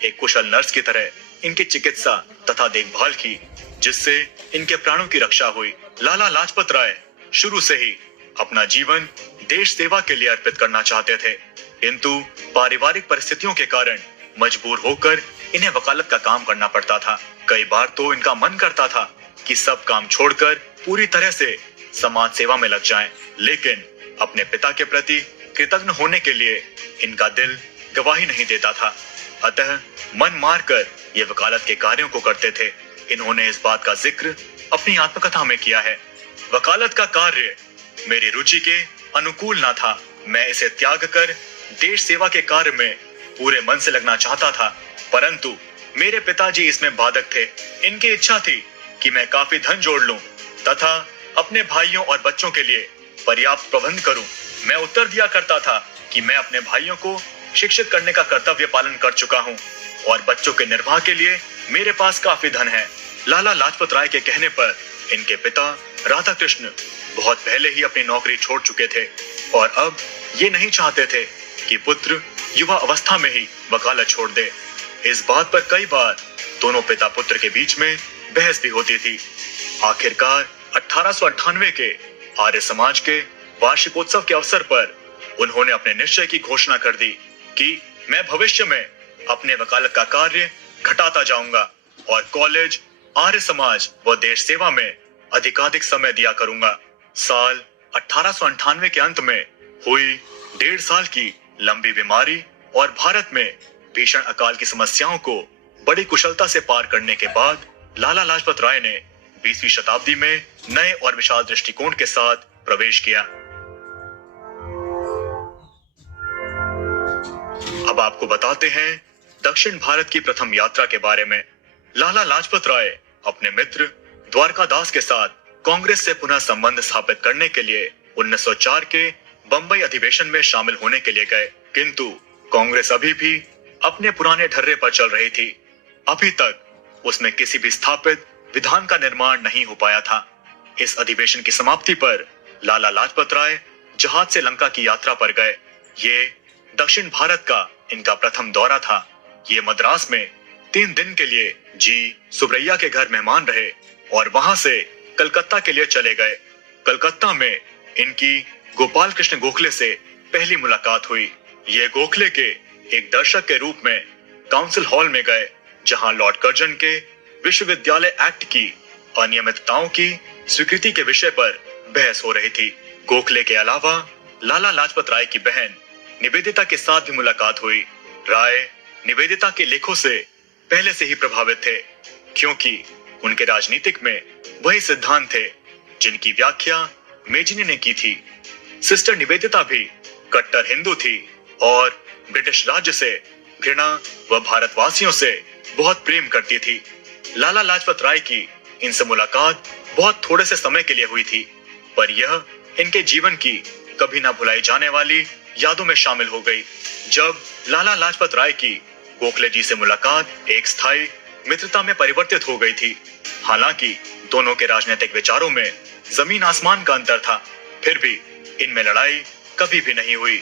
एक कुशल नर्स की तरह इनकी चिकित्सा तथा देखभाल की, जिससे इनके प्राणों की रक्षा हुई। लाला लाजपत राय शुरू से ही अपना जीवन देश सेवा के लिए अर्पित करना चाहते थे, किंतु पारिवारिक परिस्थितियों के कारण मजबूर होकर इन्हें वकालत का काम करना पड़ता था। कई बार तो इनका मन करता था कि सब काम छोड़कर पूरी तरह से समाज सेवा में लग जाएं, लेकिन अपने पिता के प्रति कृतज्ञ होने के लिए इनका दिल गवाही नहीं देता था। अतः मन मारकर ये वकालत के कार्यों को करते थे। इन्होंने इस बात का जिक्र अपनी आत्मकथा में किया है। वकालत का कार्य मेरी रुचि के अनुकूल ना था। मैं इसे त्याग कर देश सेवा के कार्य में पूरे मन से लगना चाहता था, परंतु मेरे पिताजी इसमें बाधक थे। इनकी इच्छा थी कि मैं काफी धन जोड़ लूं तथा अपने भाइयों और बच्चों के लिए पर्याप्त प्रबंध करूं। मैं उत्तर दिया करता था कि मैं अपने भाइयों को शिक्षित करने का कर्तव्य पालन कर चुका हूं और बच्चों के निर्वाह के लिए मेरे पास काफी धन है। लाला लाजपत राय के कहने पर इनके पिता राधा कृष्ण बहुत पहले ही अपनी नौकरी छोड़ चुके थे और अब ये नहीं चाहते थे कि पुत्र युवा अवस्था में ही वकालत छोड़ दे। इस बात पर कई बार दोनों पिता पुत्र के बीच में बहस भी होती थी। आखिरकार 1898 के आर्य समाज के वार्षिकोत्सव के अवसर पर उन्होंने अपने निश्चय की घोषणा कर दी कि मैं भविष्य में अपने वकालत का कार्य घटाता जाऊंगा और कॉलेज, आर्य समाज व देश सेवा में अधिकाधिक समय दिया करूंगा। साल 1898 के अंत में हुई 1.5 साल की लंबी बीमारी और भारत में भीषण अकाल की समस्याओं को बड़ी कुशलता से पार करने के बाद लाला लाजपत राय ने 20वीं शताब्दी में नए और विशाल दृष्टिकोण के साथ प्रवेश किया। अब आपको बताते हैं दक्षिण भारत की प्रथम यात्रा के बारे में। लाला लाजपत राय अपने मित्र द्वारकादास के साथ कांग्रेस से पुनः संबंध स्थापित करने के लिए 1904 के बंबई अधिवेशन में शामिल होने के लिए गए, किंतु कांग्रेस अभी भी अपने पुराने ढर्रे पर चल रही थी। अभी तक उसमें किसी भी स्थापित विधान का निर्माण नहीं हो पाया था। इस अधिवेशन की समाप्ति पर लाला लाजपत राय जहाज से लंका की यात्रा पर गए। ये दक्षिण भारत का इनका प्रथम दौरा था। ये मद्रास में 3 दिन के लिए जी सुब्रैया के घर मेहमान रहे और वहां से कलकत्ता के लिए चले गए। कलकत्ता में इनकी गोपाल कृष्ण गोखले से पहली मुलाकात हुई। ये गोखले के एक दर्शक के रूप में काउंसिल हॉल में गए, जहां लॉर्ड कर्जन के विश्वविद्यालय एक्ट की अनियमितताओं की स्वीकृति के विषय पर बहस हो रही थी। गोखले के अलावा लाला लाजपत राय की बहन निवेदिता के साथ भी मुलाकात हुई। राय निवेदिता के लेखों से पहले से ही प्रभावित थे, क्योंकि उनके राजनीतिक में वही सिद्धांत थे जिनकी व्याख्या मेजिनी ने की थी। सिस्टर निवेदिता भी कट्टर हिंदू थी और ब्रिटिश राज्य से घृणा व भारतवासियों से बहुत प्रेम करती थी। लाला लाजपत राय की इनसे मुलाकात बहुत थोड़े से समय के लिए हुई थी, पर यह इनके जीवन की कभी ना भुलाई जाने वाली यादों में शामिल हो गई। जब लाला लाजपत राय की गोखले जी से मुलाकात एक स्थायी मित्रता में परिवर्तित हो गई थी। हालांकि दोनों के राजनीतिक विचारों में जमीन आसमान का अंतर था, फिर भी इनमें लड़ाई कभी भी नहीं हुई।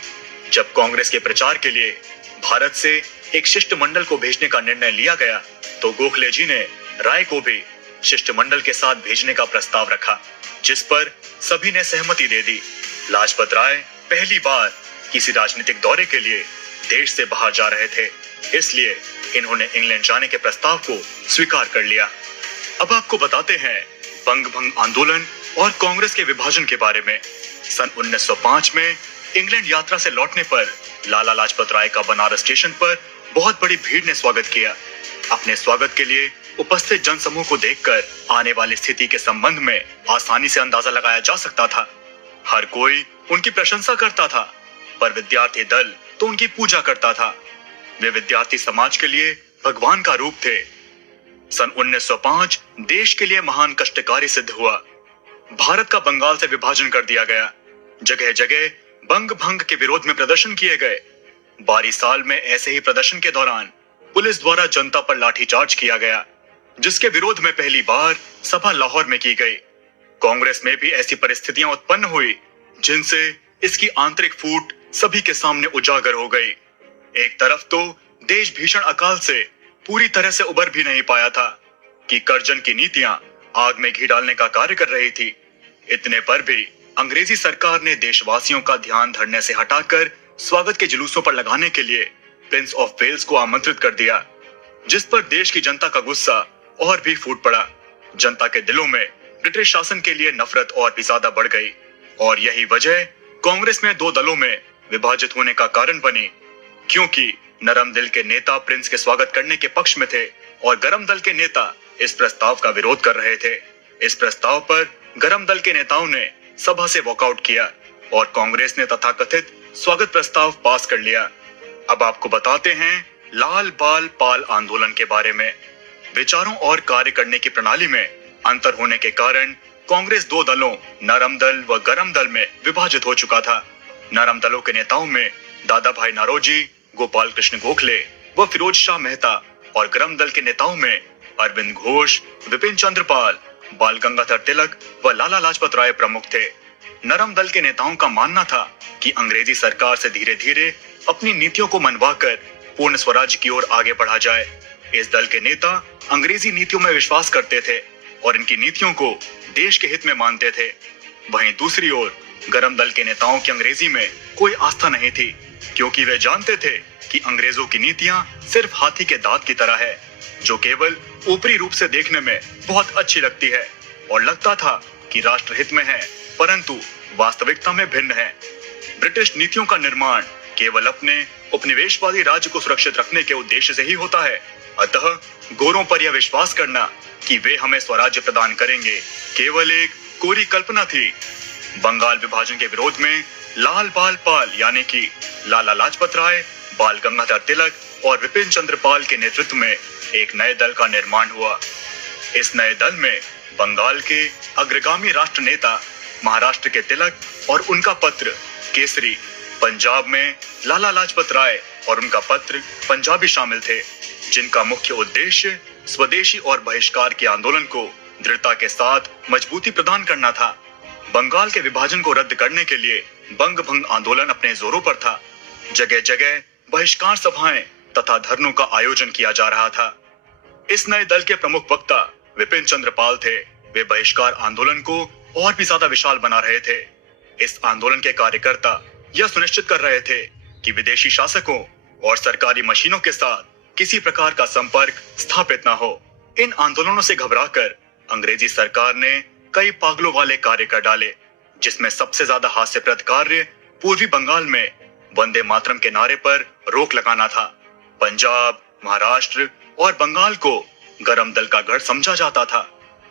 जब कांग्रेस के प्रचार के लिए भारत से एक शिष्टमंडल को भेजने का निर्णय लिया गया, तो गोखले जी ने राय को भी शिष्टमंडल के साथ भेजने का प्रस्ताव रखा, जिस पर सभी ने सहमति दे दी। लाजपत राय पहली बार किसी राजनीतिक दौरे के लिए देश से बाहर जा रहे थे, इसलिए इन्होंने इंग्लैंड जाने के प्रस्ताव को स्वीकार कर लिया। अब आपको बताते हैं बंग भंग आंदोलन और कांग्रेस के विभाजन के बारे में। सन 1905 में इंग्लैंड यात्रा से लौटने पर लाला लाजपत राय का बनारस स्टेशन पर बहुत बड़ी भीड़ ने स्वागत किया। अपने स्वागत के लिए उपस्थित जनसमूह को देखकर आने वाली स्थिति के संबंध में आसानी से अंदाजा लगाया जा सकता था। हर कोई उनकी प्रशंसा करता था, पर विद्यार्थी दल तो उनकी पूजा करता था। वे विद्यार्थी समाज के लिए भगवान का रूप थे। सन 1905 देश के लिए महान कष्टकारी सिद्ध हुआ। भारत का बंगाल से विभाजन कर दिया गया। जगह जगह बंग भंग के विरोध में प्रदर्शन किए गए। 12 साल में ऐसे ही प्रदर्शन के दौरान पुलिस द्वारा जनता पर लाठीचार्ज किया गया, जिसके विरोध में पहली बार सभा लाहौर में की गई। कांग्रेस में भी ऐसी परिस्थितियां उत्पन्न हुई जिनसे इसकी आंतरिक फूट सभी के सामने उजागर हो गई। एक तरफ तो देश भीषण अकाल से पूरी तरह से उबर भी नहीं पाया था कि कर्जन की नीतियां आग में घी डालने का कार्य कर रही थी। इतने पर भी अंग्रेजी सरकार ने देशवासियों का ध्यान धरने से हटाकर स्वागत के जुलूसों पर लगाने के लिए प्रिंस ऑफ वेल्स को आमंत्रित कर दिया, जिस पर देश की जनता का गुस्सा और भी फूट पड़ा। जनता के दिलों में ब्रिटिश शासन के लिए नफरत और भी ज्यादा बढ़ गई और यही वजह कांग्रेस में दो दलों में विभाजित होने का कारण बनी, क्योंकि नरम दिल के नेता प्रिंस के स्वागत करने के पक्ष में थे और गरम दल के नेता इस प्रस्ताव का विरोध कर रहे थे। इस प्रस्ताव पर गरम दल के नेताओं ने सभा से वॉकआउट किया और कांग्रेस ने तथाकथित स्वागत प्रस्ताव पास कर लिया। अब आपको बताते हैं लाल बाल पाल आंदोलन के बारे में। विचारों और कार्य करने की प्रणाली में अंतर होने के कारण कांग्रेस दो दलों नरम दल व गरम दल में विभाजित हो चुका था। नरम दलों के नेताओं में दादा भाई नारोजी, गोपाल कृष्ण गोखले व फिरोज शाह मेहता और गरम दल के नेताओं में अरविंद घोष, विपिन चंद्र पाल, बाल गंगाधर तिलक व लाला लाजपत राय प्रमुख थे। नरम दल के नेताओं का मानना था कि अंग्रेजी सरकार से धीरे धीरे अपनी नीतियों को मनवाकर पूर्ण स्वराज की ओर आगे बढ़ा जाए। इस दल के नेता अंग्रेजी नीतियों में विश्वास करते थे और इनकी नीतियों को देश के हित में मानते थे। वहीं दूसरी ओर गरम दल के नेताओं की अंग्रेजी में कोई आस्था नहीं थी, क्योंकि वे जानते थे कि अंग्रेजों की नीतियां सिर्फ हाथी के दांत की तरह है, जो केवल ऊपरी रूप से देखने में बहुत अच्छी लगती है और लगता था कि राष्ट्रहित में है, परंतु वास्तविकता में भिन्न है। ब्रिटिश नीतियों का निर्माण केवल अपने उपनिवेशवादी राज्य को सुरक्षित रखने के उद्देश्य से ही होता है। अतः गोरों पर यह विश्वास करना कि वे हमें स्वराज्य प्रदान करेंगे केवल एक कोरी कल्पना थी। बंगाल विभाजन के विरोध में लाल बाल पाल यानी कि लाला लाजपत राय, बाल गंगाधर तिलक और विपिन चंद्र पाल के नेतृत्व में एक नए दल का निर्माण हुआ। इस नए दल में बंगाल के अग्रगामी राष्ट्र नेता महाराष्ट्र के तिलक और उनका पत्र केसरी, पंजाब में लाला लाजपत राय और उनका पत्र पंजाबी शामिल थे, जिनका मुख्य उद्देश्य स्वदेशी और बहिष्कार के आंदोलन को दृढ़ता के साथ मजबूती प्रदान करना था। बंगाल के विभाजन को रद्द करने के लिए बंग भंग आंदोलन अपने जोरों पर था। जगह जगह बहिष्कार सभाएं तथा धरनों का आयोजन किया जा रहा था। इस नए दल के प्रमुख वक्ता विपिन चंद्र पाल थे। वे बहिष्कार आंदोलन को और भी ज्यादा विशाल बना रहे थे। इस आंदोलन के कार्यकर्ता यह सुनिश्चित कर रहे थे कि विदेशी शासकों और सरकारी मशीनों के साथ किसी प्रकार का संपर्क स्थापित न हो। इन आंदोलनों से घबराकर अंग्रेजी सरकार ने कई पागलों वाले कार्य कर डाले, जिसमें सबसे ज्यादा हास्यप्रद कार्य पूर्वी बंगाल में वंदे मातरम के नारे पर रोक लगाना था। पंजाब, महाराष्ट्र और बंगाल को गरम दल का गढ़ समझा जाता था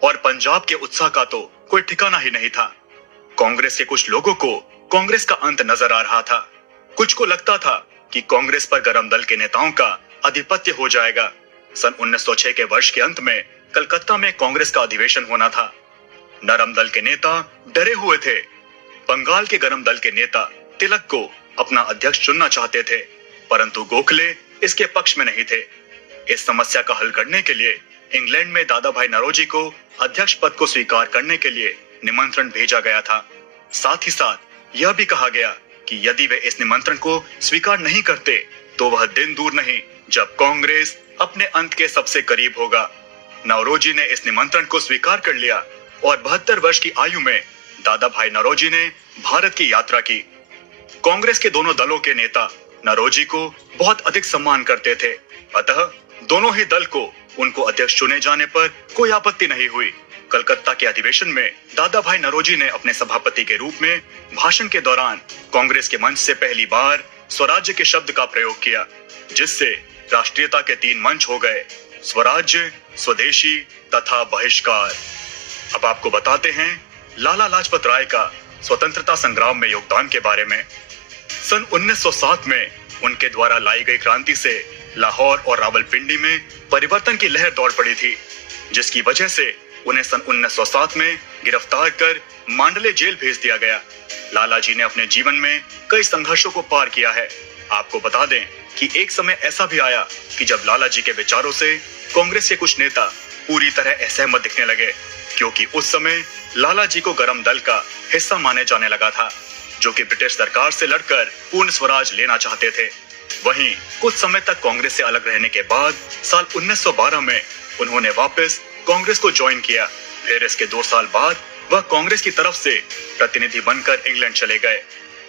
और पंजाब के उत्साह का तो कोई ठिकाना ही नहीं था। कांग्रेस के कुछ लोगों को कांग्रेस का अंत नजर आ रहा था। कुछ को लगता था कि कांग्रेस पर गरम दल के नेताओं का आधिपत्य हो जाएगा। सन 1906 के वर्ष के अंत में कलकत्ता में कांग्रेस का अधिवेशन होना था। नरम दल के नेता डरे हुए थे। बंगाल के गरम दल के नेता तिलक को अपना अध्यक्ष चुनना चाहते थे, परंतु गोखले इसके पक्ष में नहीं थे। इस समस्या का हल करने के लिए इंग्लैंड में दादा भाई नौरोजी को अध्यक्ष पद को स्वीकार करने के लिए निमंत्रण भेजा गया था। साथ ही साथ यह भी कहा गया कि यदि वे इस निमंत्रण को स्वीकार नहीं करते तो वह दिन दूर नहीं जब कांग्रेस अपने अंत के सबसे करीब होगा। नौरोजी ने इस निमंत्रण को स्वीकार कर लिया और 72 वर्ष की आयु में दादा भाई नौरोजी ने भारत की यात्रा की। कांग्रेस के दोनों दलों के नेता नौरोजी को बहुत अधिक सम्मान करते थे, अतः दोनों ही दल को उनको अध्यक्ष चुने जाने पर कोई आपत्ति नहीं हुई। कलकत्ता के अधिवेशन में दादा भाई नौरोजी ने अपने सभापति के रूप में भाषण के दौरान कांग्रेस के मंच से पहली बार स्वराज्य के शब्द का प्रयोग किया, जिससे राष्ट्रीयता के 3 मंच हो गए: स्वराज्य, स्वदेशी तथा बहिष्कार। अब आपको बताते हैं लाला लाजपत राय का स्वतंत्रता संग्राम में योगदान के बारे में। सन 1907 में उनके द्वारा लाई गई क्रांति से लाहौर और रावलपिंडी में परिवर्तन की लहर दौड़ पड़ी थी, जिसकी वजह से उन्हें सन 1907 में गिरफ्तार कर मांडले जेल भेज दिया गया। लाला जी ने अपने जीवन में कई संघर्षों को पार किया है। आपको बता दें कि एक समय ऐसा भी आया कि जब लाला जी के विचारों से कांग्रेस के कुछ नेता पूरी तरह असहमत दिखने लगे, क्योंकि उस समय लाला जी को गरम दल का हिस्सा माने जाने लगा था, जो कि ब्रिटिश सरकार से लड़कर पूर्ण स्वराज लेना चाहते थे। वहीं कुछ समय तक कांग्रेस से अलग रहने के बाद साल 1912 में उन्होंने वापस कांग्रेस को ज्वाइन किया। फिर इसके 2 साल बाद वह कांग्रेस की तरफ से प्रतिनिधि बनकर इंग्लैंड चले गए,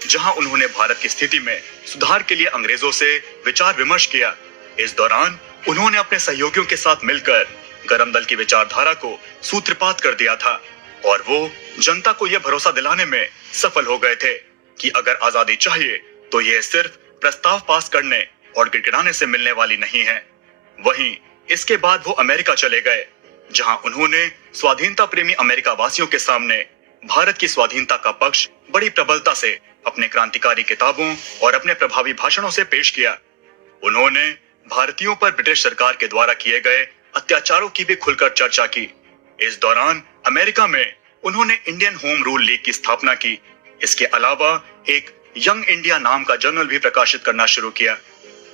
जहां उन्होंने भारत की स्थिति में सुधार के लिए अंग्रेजों से विचार विमर्श किया। इस दौरान उन्होंने अपने सहयोगियों के साथ मिलकर गरम दल की विचारधारा को सूत्रपात कर दिया था और वो जनता को यह भरोसा दिलाने में सफल हो गए थे कि अगर आजादी चाहिए तो यह सिर्फ प्रस्ताव पास करने और गिड़गिड़ाने से मिलने वाली नहीं है। वहीं इसके बाद वो अमेरिका चले गए, जहां उन्होंने स्वाधीनता प्रेमी अमेरिका वासियों के सामने भारत की स्वाधीनता का पक्ष बड़ी प्रबलता से अपने क्रांतिकारी किताबों और अपने प्रभावी भाषणों से पेश किया। उन्होंने भारतीयों पर ब्रिटिश सरकार के द्वारा किए गए अत्याचारों की भी खुलकर चर्चा की। इस दौरान अमेरिका में उन्होंने इंडियन होम रूल लीग की स्थापना की। इसके अलावा एक यंग इंडिया नाम का जर्नल भी प्रकाशित करना शुरू किया,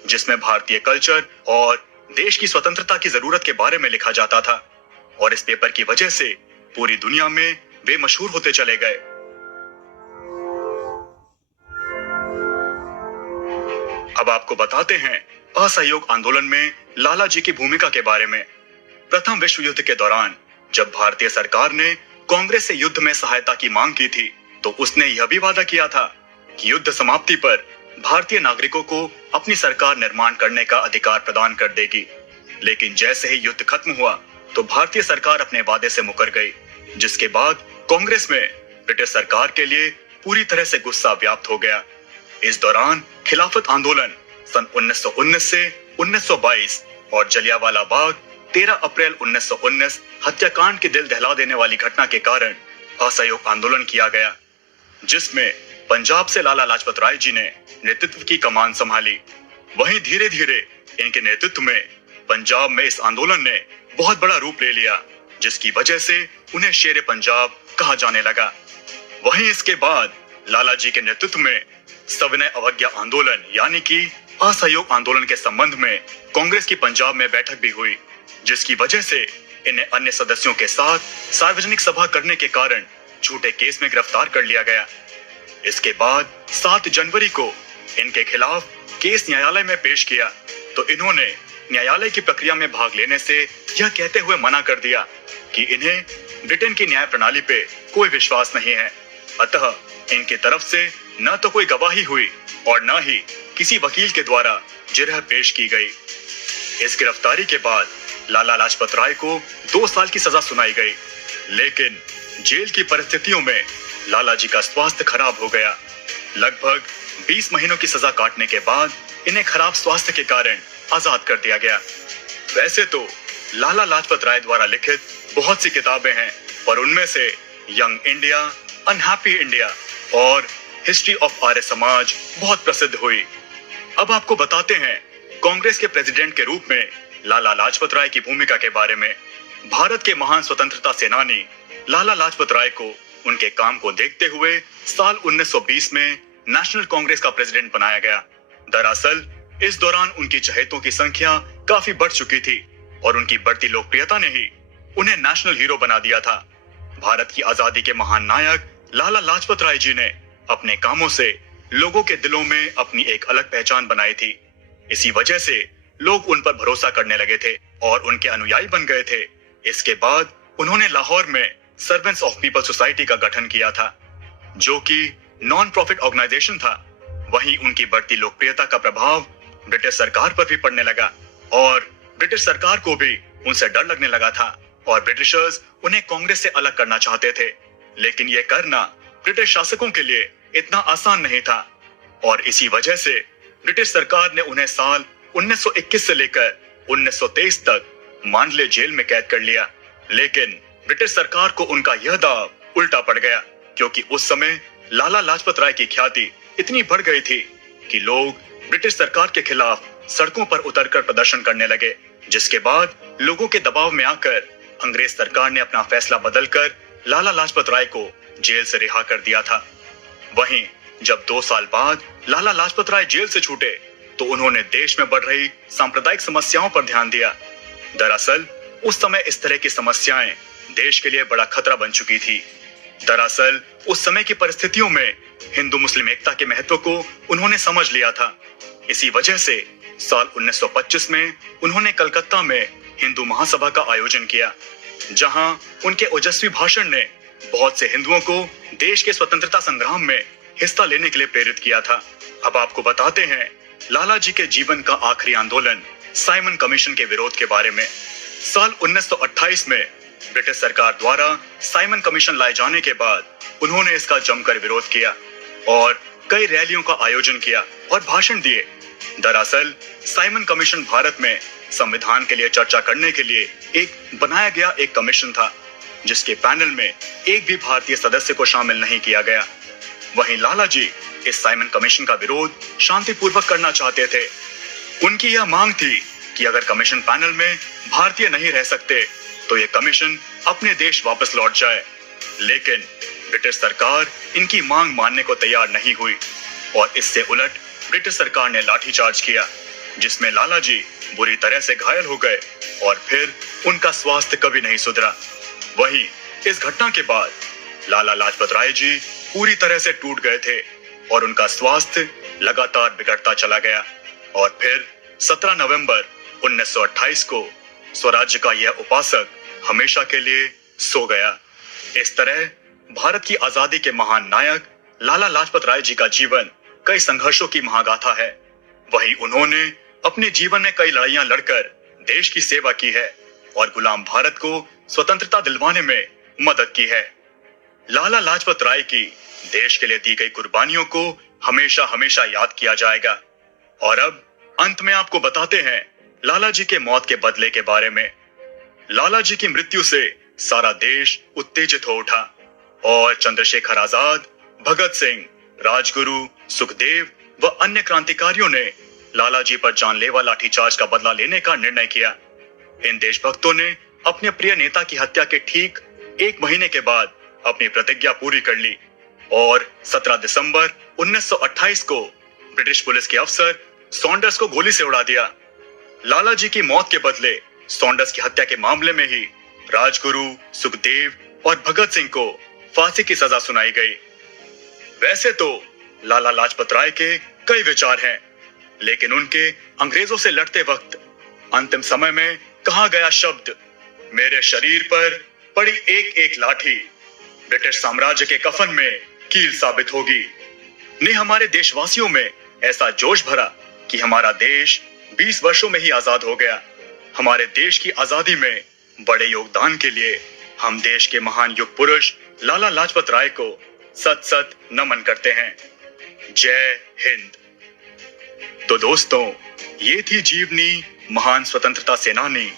जिसमें भारतीय कल्चर और देश की स्वतंत्रता की जरूरत के बारे में लिखा जाता था, और इस पेपर की वजह से पूरी दुनिया में वे मशहूर होते चले गए। अब आपको बताते हैं असहयोग आंदोलन में लाला जी की भूमिका के बारे में। प्रथम विश्व युद्ध के दौरान जब भारतीय सरकार ने कांग्रेस से युद्ध में सहायता की मांग की थी, तो उसने यह भी वादा किया था कि युद्ध समाप्ति पर भारतीय नागरिकों को अपनी सरकार निर्माण करने का अधिकार प्रदान कर देगी। लेकिन जैसे ही युद्ध खत्म हुआ तो भारतीय सरकार अपने वादे से मुकर गई, जिसके बाद कांग्रेस में ब्रिटिश सरकार के लिए पूरी तरह से गुस्सा व्याप्त हो गया। इस दौरान खिलाफत आंदोलन सन 1919 से 1922 और जलियांवाला बाग 13 अप्रैल 1919 हत्याकांड की दिल दहला देने वाली घटना के कारण असहयोग आंदोलन किया गया, जिसमें पंजाब से लाला लाजपत राय जी ने नेतृत्व की कमान संभाली। वहीं धीरे धीरे इनके नेतृत्व में पंजाब में इस आंदोलन ने बहुत बड़ा रूप ले लिया, जिसकी वजह से उन्हें शेरे पंजाब कहा जाने लगा। वहीं इसके बाद लाला जी के नेतृत्व में सविनय अवज्ञा आंदोलन यानी कि असहयोग आंदोलन के संबंध में कांग्रेस की पंजाब में बैठक भी हुई, जिसकी वजह से इन्हें अन्य सदस्यों के साथ सार्वजनिक सभा करने के कारण झूठे केस में गिरफ्तार कर लिया गया। इसके बाद 7 जनवरी को इनके खिलाफ केस न्यायालय में पेश किया, तो इन्होंने न्यायालय की प्रक्रिया में भाग लेने से यह कहते हुए मना कर दिया कि इन्हें ब्रिटेन की न्याय प्रणाली पे कोई विश्वास नहीं है। अतः इनकी तरफ से न तो कोई गवाही हुई और न ही किसी वकील के द्वारा जिरह पेश की गई। इस गिरफ्तारी के बाद लाला लाजपत राय को 2 साल की सजा सुनाई गई, लेकिन जेल की परिस्थितियों में लाला जी का स्वास्थ्य खराब हो गया। लगभग 20 महीनों की सजा काटने के बाद इन्हें खराब स्वास्थ्य के कारण आजाद कर दिया गया। वैसे तो लाला लाजपत राय द्वारा लिखित बहुत सी किताबें हैं, पर उनमें से यंग इंडिया, अनहैप्पी इंडिया और हिस्ट्री ऑफ आर्य समाज बहुत प्रसिद्ध हुई। अब आपको बताते हैं कांग्रेस के प्रेसिडेंट के रूप में लाला लाजपत राय की भूमिका के बारे में। भारत के महान स्वतंत्रता सेनानी लाला लाजपत राय को उनके काम को देखते हुए साल 1920 में नेशनल कांग्रेस का प्रेसिडेंट बनाया गया। दरअसल इस दौरान उनकी चहेतों की संख्या काफी बढ़ चुकी थी और उनकी बढ़ती लोकप्रियता ने ही उन्हें नेशनल हीरो बना दिया था। भारत की आजादी के महान नायक लाला लाजपत राय जी ने अपने कामों से लोगों के दिलों में अपनी एक अलग पहचान बनाई थी। इसी वजह से लोग उन पर भरोसा करने लगे थे और उनके अनुयायी बन गए थे। इसके बाद उन्होंने लाहौर में सर्वेंट्स ऑफ पीपल सोसाइटी का गठन किया था, जो कि नॉन प्रॉफिट ऑर्गेनाइजेशन था। वहीं उनकी बढ़ती लोकप्रियता का प्रभाव ब्रिटिश सरकार पर भी पड़ने लगा और ब्रिटिश सरकार को भी उनसे डर लगने लगा था और ब्रिटिशर्स उन्हें कांग्रेस से अलग करना चाहते थे। लेकिन यह करना ब्रिटिश शासकों के लिए इतना आसान नहीं था और इसी वजह से ब्रिटिश सरकार ने उन्हें साल 1921 से लेकर 1923 तक मांडले जेल में कैद कर लिया। लेकिन ब्रिटिश सरकार को उनका यह दाव उल्टा पड़ गया, क्योंकि उस समय लाला लाजपत राय की ख्याति इतनी बढ़ गई थी कि लोग ब्रिटिश सरकार के खिलाफ सड़कों पर उतरकर प्रदर्शन करने लगे, जिसके बाद लोगों के दबाव में आकर अंग्रेज सरकार ने अपना फैसला बदलकर लाला लाजपत राय को जेल से रिहा कर दिया था। वहीं जब 2 साल बाद लाला लाजपत राय जेल से छूटे तो उन्होंने देश में बढ़ रही सांप्रदायिक समस्याओं पर ध्यान दिया। दरअसल उस समय इस तरह की समस्याएं देश के लिए बड़ा खतरा बन चुकी थी। दरअसल उस समय की परिस्थितियों में हिंदू मुस्लिम एकता के महत्व को उन्होंने समझ लिया था। इसी वजह से साल 1925 में उन्होंने कलकत्ता में हिंदू महासभा का आयोजन किया, जहां उनके ओजस्वी भाषण ने बहुत से हिंदुओं को देश के स्वतंत्रता संग्राम में हिस्सा लेने के लिए प्रेरित किया था। अब आपको बताते हैं लाला जी के जीवन का आखिरी आंदोलन साइमन कमीशन के विरोध के बारे में। साल 1928 में ब्रिटिश सरकार द्वारा साइमन कमीशन लाए जाने के बाद उन्होंने इसका जमकर विरोध किया और कई रैलियों का आयोजन किया और भाषण दिए। दरअसल साइमन कमीशन भारत में संविधान के लिए चर्चा करने के लिए बनाया गया एक कमीशन था, जिसके पैनल में एक भी भारतीय सदस्य को शामिल नहीं किया गया। वहीं लाला जी इस साइमन कमीशन का विरोध शांतिपूर्वक करना चाहते थे। उनकी यह मांग थी कि अगर कमीशन पैनल में भारतीय नहीं रह सकते तो ये कमीशन अपने देश वापस लौट जाए, लेकिन ब्रिटिश सरकार इनकी मांग मानने को तैयार नहीं हुई और इससे उलट ब्रिटिश सरकार ने लाठीचार्ज किया, जिसमें लाला जी बुरी तरह से घायल हो गए और फिर उनका स्वास्थ्य कभी नहीं सुधरा। वहीं इस घटना के बाद लाला लाजपत राय जी पूरी तरह से टूट गए थे और उनका स्वास्थ्य लगातार बिगड़ता चला गया और फिर 17 नवंबर 1928 को स्वराज्य का यह उपासक हमेशा के लिए सो गया। इस तरह भारत की आजादी के महान नायक लाला लाजपत राय जी का जीवन कई संघर्षों की महागाथा है। वहीं उन्होंने अपने जीवन में कई लड़ाइयां लड़कर देश की सेवा की है और गुलाम भारत को स्वतंत्रता दिलवाने में मदद की है। लाला लाजपत राय की देश के लिए दी गई कुर्बानियों को हमेशा हमेशा याद किया जाएगा। और अब अंत में आपको बताते हैं लाला जी के मौत के बदले के बारे में। लाला जी की मृत्यु से सारा देश उत्तेजित हो उठा और चंद्रशेखर आजाद, भगत सिंह, राजगुरु, सुखदेव व अन्य क्रांतिकारियों ने लाला जी पर जानलेवा लाठीचार्ज का बदला लेने का निर्णय किया। इन देशभक्तों ने अपने प्रिय नेता की हत्या के ठीक 1 महीने के बाद अपनी प्रतिज्ञा पूरी कर ली और 17 दिसंबर 1928 को ब्रिटिश पुलिस के अफसर सॉन्डर्स को गोली से उड़ा दिया। लाला जी की मौत के बदले सॉन्डर्स की हत्या के मामले में ही राजगुरु, सुखदेव और भगत सिंह को फांसी की सजा सुनाई गई। वैसे तो लाला लाजपत राय के कई विचार हैं, लेकिन उनके अंग्रेजों से लड़ते वक्त अंतिम समय में कहा गया शब्द मेरे शरीर पर पड़ी एक एक लाठी ब्रिटिश साम्राज्य के कफन में कील साबित होगी ने हमारे देशवासियों में ऐसा जोश भरा कि हमारा देश 20 वर्षों में ही आजाद हो गया। हमारे देश की आजादी में बड़े योगदान के लिए हम देश के महान युग पुरुष लाला लाजपत राय को सत सत नमन करते हैं। जय हिंद। तो दोस्तों, ये थी जीवनी महान स्वतंत्रता सेनानी